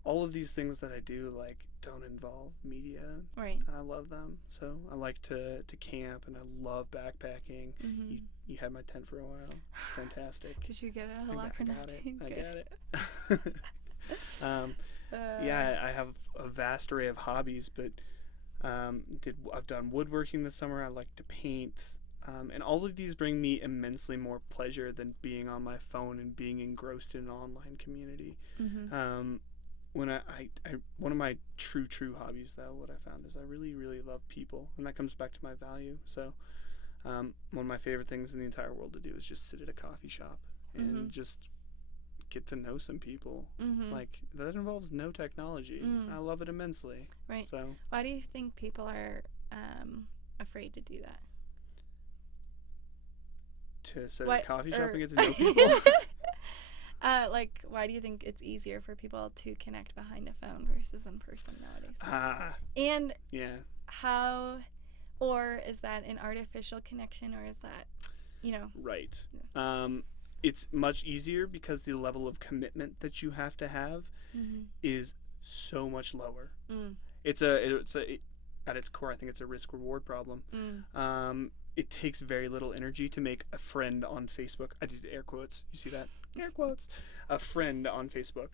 All of these things that I do, like, don't involve media. Right. I love them. So I like to camp, and I love backpacking. You had my tent for a while. It's fantastic. Did you get it a lot for nothing? I got it. Yeah, I have a vast array of hobbies, but I've done woodworking this summer. I like to paint. And all of these bring me immensely more pleasure than being on my phone and being engrossed in an online community. When one of my true hobbies, though, what I found is I really love people, and that comes back to my value. So one of my favorite things in the entire world to do is just sit at a coffee shop and just get to know some people. Like, that involves no technology. I love it immensely. Right. So why do you think people are afraid to do that? To sit at a coffee shop and get to know people? Like, why do you think it's easier for people to connect behind a phone versus in person nowadays? And how, or is that an artificial connection, or is that, Right. It's much easier because the level of commitment that you have to have is so much lower. It's at its core, I think it's a risk-reward problem. It takes very little energy to make a friend on Facebook. I did air quotes. You see that? Air quotes. A friend on Facebook.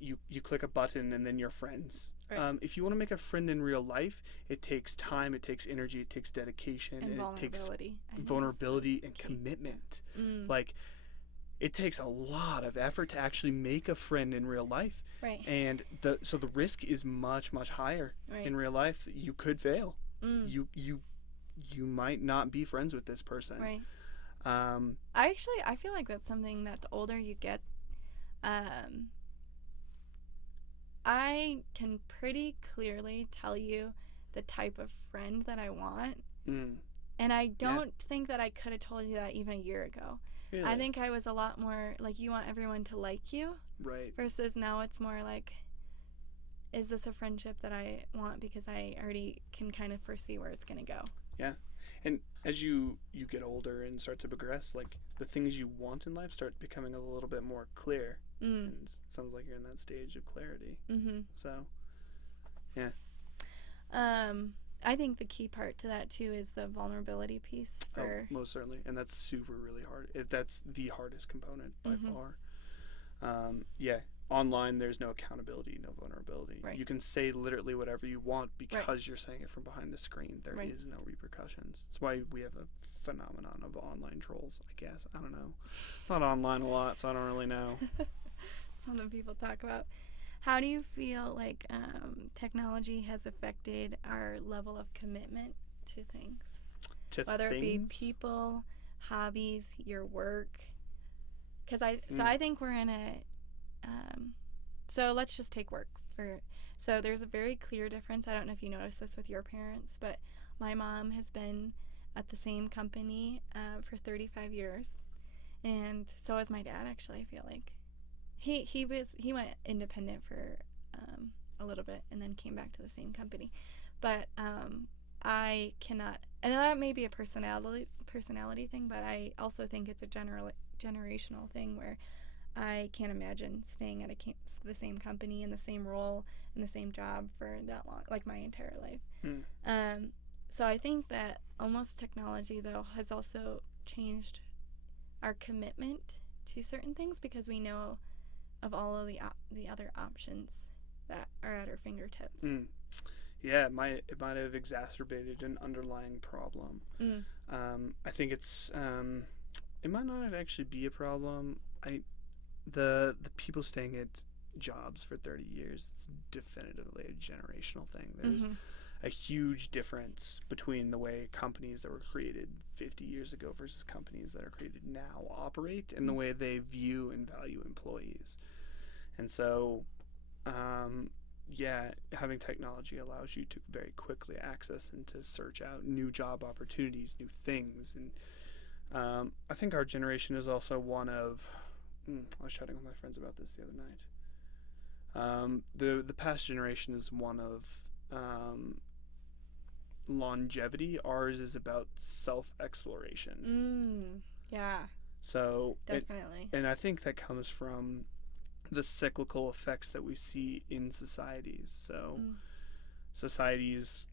You click a button and then you're friends. Right. If you want to make a friend in real life, it takes time, it takes energy, it takes dedication, and it takes vulnerability and commitment. Like, it takes a lot of effort to actually make a friend in real life. Right. And so the risk is much higher in real life. You could fail. You might not be friends with this person. Right. I feel like that's something that the older you get, I can pretty clearly tell you the type of friend that I want. And I don't think that I could have told you that even a year ago. Really? I think I was a lot more like, you want everyone to like you. Right. Versus now it's more like, is this a friendship that I want because I already can kind of foresee where it's going to go. Yeah. And as you get older and start to progress, like, the things you want in life start becoming a little bit more clear. And it sounds like you're in that stage of clarity. So, yeah. I think the key part to that too is the vulnerability piece. Most certainly, and that's really hard. That's the hardest component by far. Online, there's no accountability, no vulnerability. Right. You can say literally whatever you want because you're saying it from behind the screen. There is no repercussions. That's why we have a phenomenon of online trolls, I guess. I don't know. I'm not online a lot, so I don't really know. Something people talk about. How do you feel like technology has affected our level of commitment to things? Whether it be people, hobbies, your work. Because I think we're in a... so let's just take work. So there's a very clear difference. I don't know if you noticed this with your parents, but my mom has been at the same company for 35 years. And so has my dad, actually, I feel like. He went independent for a little bit and then came back to the same company. But I cannot, and that may be a personality thing, but I also think it's a generational thing where I can't imagine staying at the same company in the same role in the same job for that long, like my entire life. So I think that almost technology, though, has also changed our commitment to certain things because we know of all of the other options that are at our fingertips. Yeah, it might have exacerbated an underlying problem. I think it might not actually be a problem. The people staying at jobs for 30 years, it's definitively a generational thing. There's a huge difference between the way companies that were created 50 years ago versus companies that are created now operate and the way they view and value employees. And so, having technology allows you to very quickly access and to search out new job opportunities, new things. And I think our generation is also one of, I was chatting with my friends about this the other night. The past generation is one of longevity. Ours is about self-exploration. Yeah. So definitely. And I think that comes from the cyclical effects that we see in societies. So societies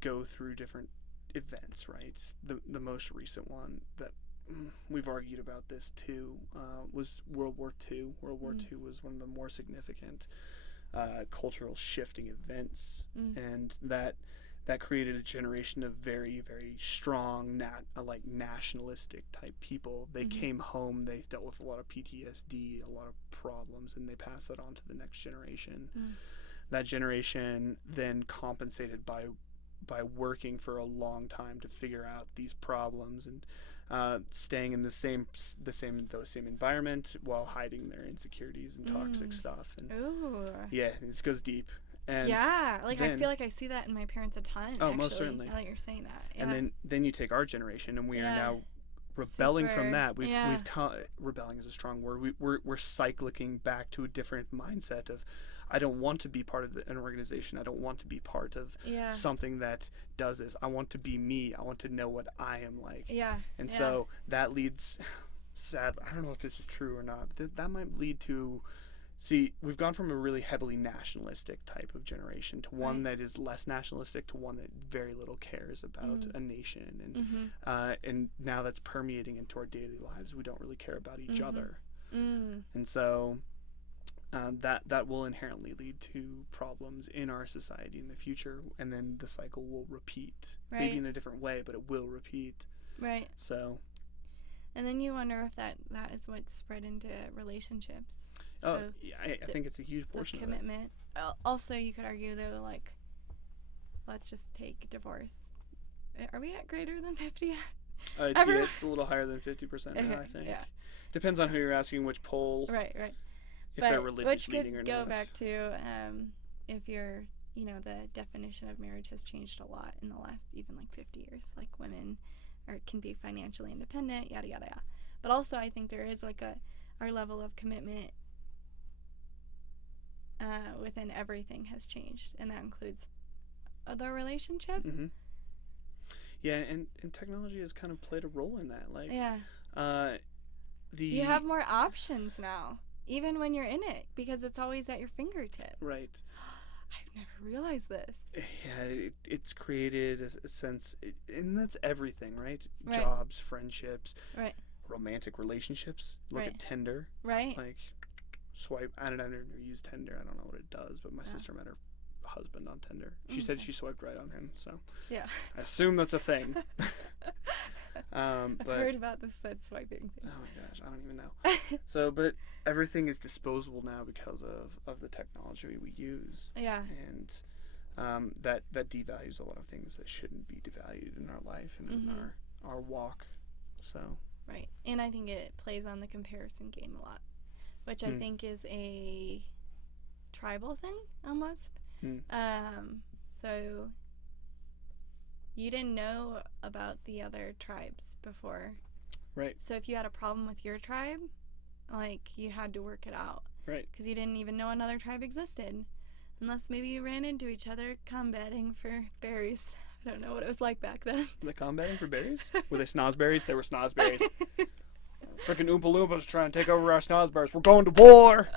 go through different events, right? The most recent one that we've argued about this too was World War II. World War II was one of the more significant cultural shifting events, and that created a generation of very, very strong, nationalistic type people. They came home, they dealt with a lot of PTSD, a lot of problems, and they passed that on to the next generation. That generation then compensated by working for a long time to figure out these problems and staying in those same environment while hiding their insecurities and toxic stuff. And yeah, this goes deep. And I feel like I see that in my parents a ton. Oh, actually, most certainly. Now that you're saying that. Yeah. And then you take our generation, and we are now rebelling from that. Rebelling is a strong word. We're cycling back to a different mindset of, I don't want to be part of an organization. I don't want to be part of something that does this. I want to be me. I want to know what I am like. And so that leads, sadly, I don't know if this is true or not, but that might lead to, we've gone from a really heavily nationalistic type of generation to one that is less nationalistic, to one that very little cares about a nation. And now that's permeating into our daily lives. We don't really care about each other. And so that will inherently lead to problems in our society in the future, and then the cycle will repeat. Maybe in a different way, but it will repeat. So, and then you wonder if that is what's spread into relationships. So I think it's a huge portion of commitment. Also, you could argue though, like, let's just take divorce. Are we at greater than 50 yet? It's a little higher than 50% now, I think. Depends on who you're asking, which poll. Right. If they're religious leading or not. Which could go back to if you're, the definition of marriage has changed a lot in the last even 50 years. Like, women can be financially independent, yada yada yada. But also, I think there is our level of commitment within everything has changed, and that includes the relationship. Yeah, and technology has kind of played a role in that. You have more options now, even when you're in it, because it's always at your fingertips. Right. I've never realized this. Yeah, it's created a sense, and that's everything, right? Jobs, friendships, romantic relationships. Look at Tinder. Swipe. I've never used Tinder. I don't know what it does, but my sister met her husband on Tinder. She said she swiped right on him, so I assume that's a thing. I've heard about this said swiping thing. Oh my gosh, I don't even know. But everything is disposable now because of the technology we use. And that devalues a lot of things that shouldn't be devalued in our life and in our walk. So and I think it plays on the comparison game a lot, which I think is a tribal thing almost. So you didn't know about the other tribes before. So if you had a problem with your tribe, you had to work it out. Because you didn't even know another tribe existed. Unless maybe you ran into each other combating for berries. I don't know what it was like back then. Were they combating for berries? Were they snozberries? They were snozberries. Freaking Oompa Loompas trying to take over our snozbars. We're going to war.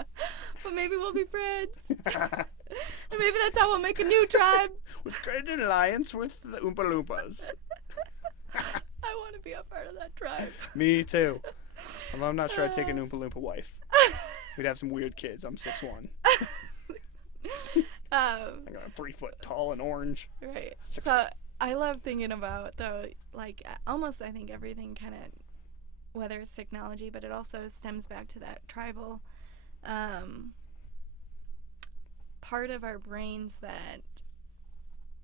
But maybe we'll be friends. And maybe that's how we'll make a new tribe. We've created an alliance with the Oompa Loompas. I want to be a part of that tribe. Me too. Although I'm not sure I'd take an Oompa Loompa wife. We'd have some weird kids. I'm 6'1". I'm 3 foot tall and orange. Right. 6 So I love thinking about, though, like almost I think everything kind of, whether it's technology, but it also stems back to that tribal part of our brains that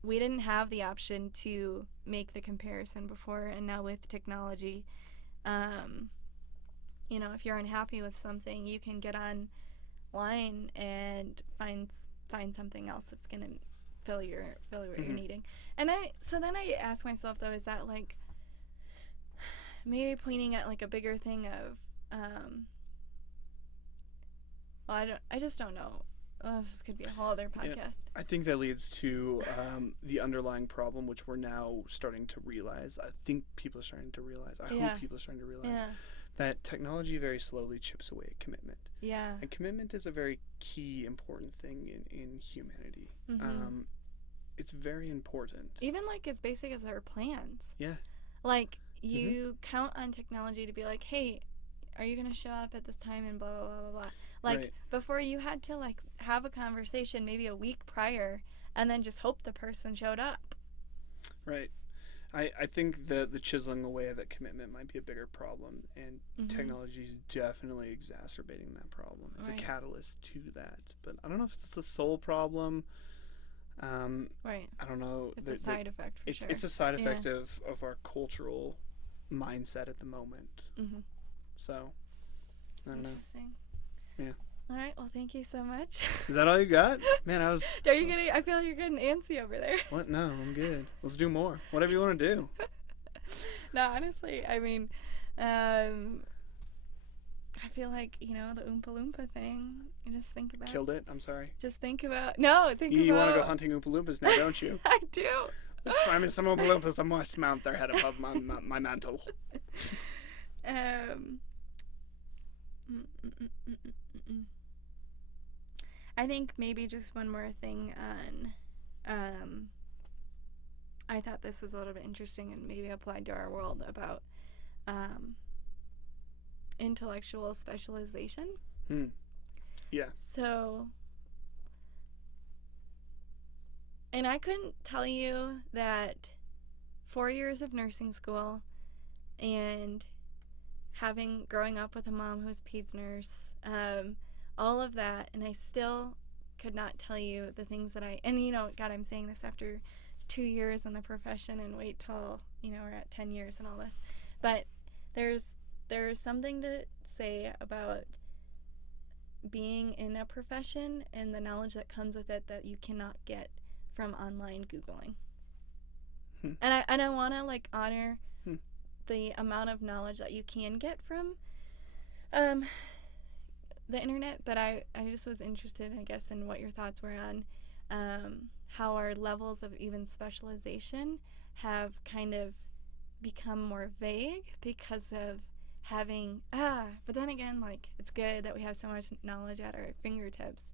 we didn't have the option to make the comparison before, and now with technology, you know, if you're unhappy with something, you can get online and find something else that's gonna fill what you're needing. And then I ask myself, though, is that like maybe pointing at like a bigger thing of well, I just don't know. Oh, this could be a whole other podcast. Yeah, I think that leads to the underlying problem, which we're now starting to realize. I think people are starting to realize. I hope people are starting to realize that technology very slowly chips away at commitment. Yeah. And commitment is a very key, important thing in humanity. Mm-hmm. It's very important. Even like as basic as our plans. Yeah. Like you count on technology to be like, hey, are you going to show up at this time and blah, blah, blah, blah, blah. Like before you had to like have a conversation maybe a week prior and then just hope the person showed up. Right. I think the chiseling away of that commitment might be a bigger problem, and technology is definitely exacerbating that problem. It's a catalyst to that, but I don't know if it's the sole problem. Right. I don't know. It's a side effect for sure. It's a side effect of our cultural mindset at the moment. Mm-hmm. So, I don't know. Interesting. Yeah. All right. Well, thank you so much. Is that all you got? Man, I was... Are you getting... I feel like you're getting antsy over there. What? No, I'm good. Let's do more. Whatever you want to do. No, honestly, I mean, I feel like, you know, the Oompa Loompa thing, you just think about... Killed it? I'm sorry. Just think about... No, think about... You want to go hunting Oompa Loompas now, don't you? I do. I mean, some Oompa Loompas, I must mount their head above my mantle. I think maybe just one more thing on I thought this was a little bit interesting and maybe applied to our world about intellectual specialization. Yeah. So, and I couldn't tell you that 4 years of nursing school and growing up with a mom who's peds nurse, all of that, and I still could not tell you the things that and you know, God, I'm saying this after 2 years in the profession, and wait till, you know, we're at 10 years and all this, but there's something to say about being in a profession and the knowledge that comes with it that you cannot get from online Googling. And I want to like honor the amount of knowledge that you can get from the internet, but I just was interested, I guess, in what your thoughts were on how our levels of even specialization have kind of become more vague because of having but then again, like, it's good that we have so much knowledge at our fingertips,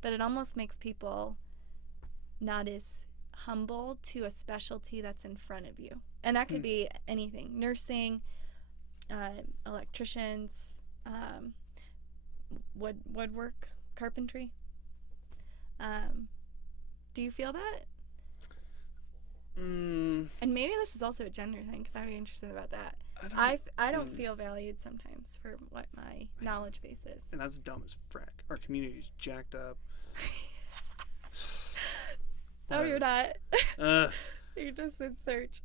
but it almost makes people not as humble to a specialty that's in front of you. And that could be anything: nursing, electricians, woodwork, carpentry. Do you feel that? And maybe this is also a gender thing, because I'd be interested about that. I don't feel valued sometimes for what my knowledge base is. And that's dumb as frack. Our community's jacked up. No, you're not. You're just in search.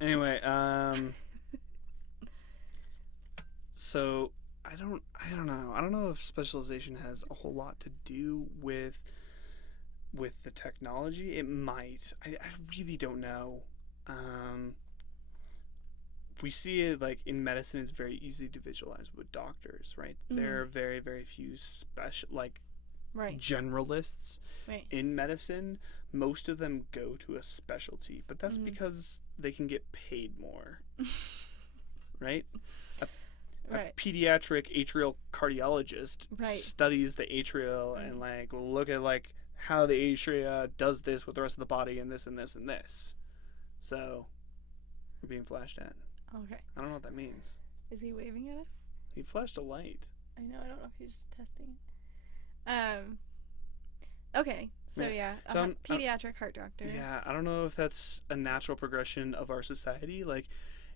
Anyway, so I don't know. I don't know if specialization has a whole lot to do with the technology. It might. I really don't know. We see it like in medicine. It's very easy to visualize with doctors, right? There are very, very few Right. generalists Right. in medicine, most of them go to a specialty, but that's because they can get paid more, right? A Right. pediatric atrial cardiologist Right. studies the atrial and like will look at like how the atria does this with the rest of the body and this and this and this. So we're being flashed at. Okay. I don't know what that means. Is he waving at us? He flashed a light. I know. I don't know if he's just testing it. Okay. So Yeah. yeah, So pediatric heart doctor. Yeah, I don't know if that's a natural progression of our society. Like,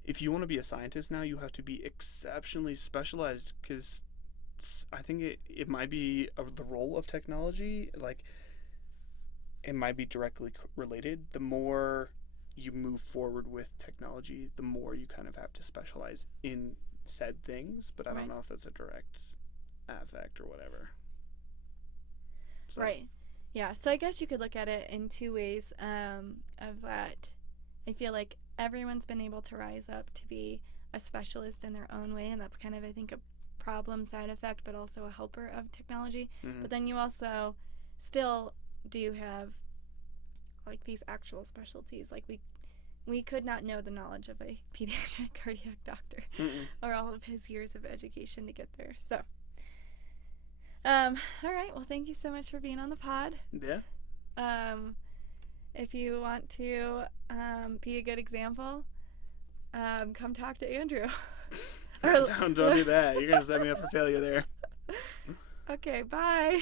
if you want to be a scientist now, you have to be exceptionally specialized because I think it might be the role of technology. Like, it might be directly related. The more you move forward with technology, the more you kind of have to specialize in said things. But I don't know if that's a direct effect or whatever. So. Right. Yeah. So I guess you could look at it in two ways. Of that, I feel like everyone's been able to rise up to be a specialist in their own way, and that's kind of, I think, a problem side effect, but also a helper of technology. Mm-hmm. But then you also still do have like these actual specialties. Like we could not know the knowledge of a pediatric cardiac doctor or all of his years of education to get there. So, all right. Well, thank you so much for being on the pod. Yeah. If you want to be a good example, come talk to Andrew. Don't do that. You're going to set me up for failure there. Okay, bye.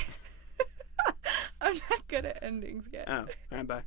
I'm not good at endings yet. Oh, all right, bye.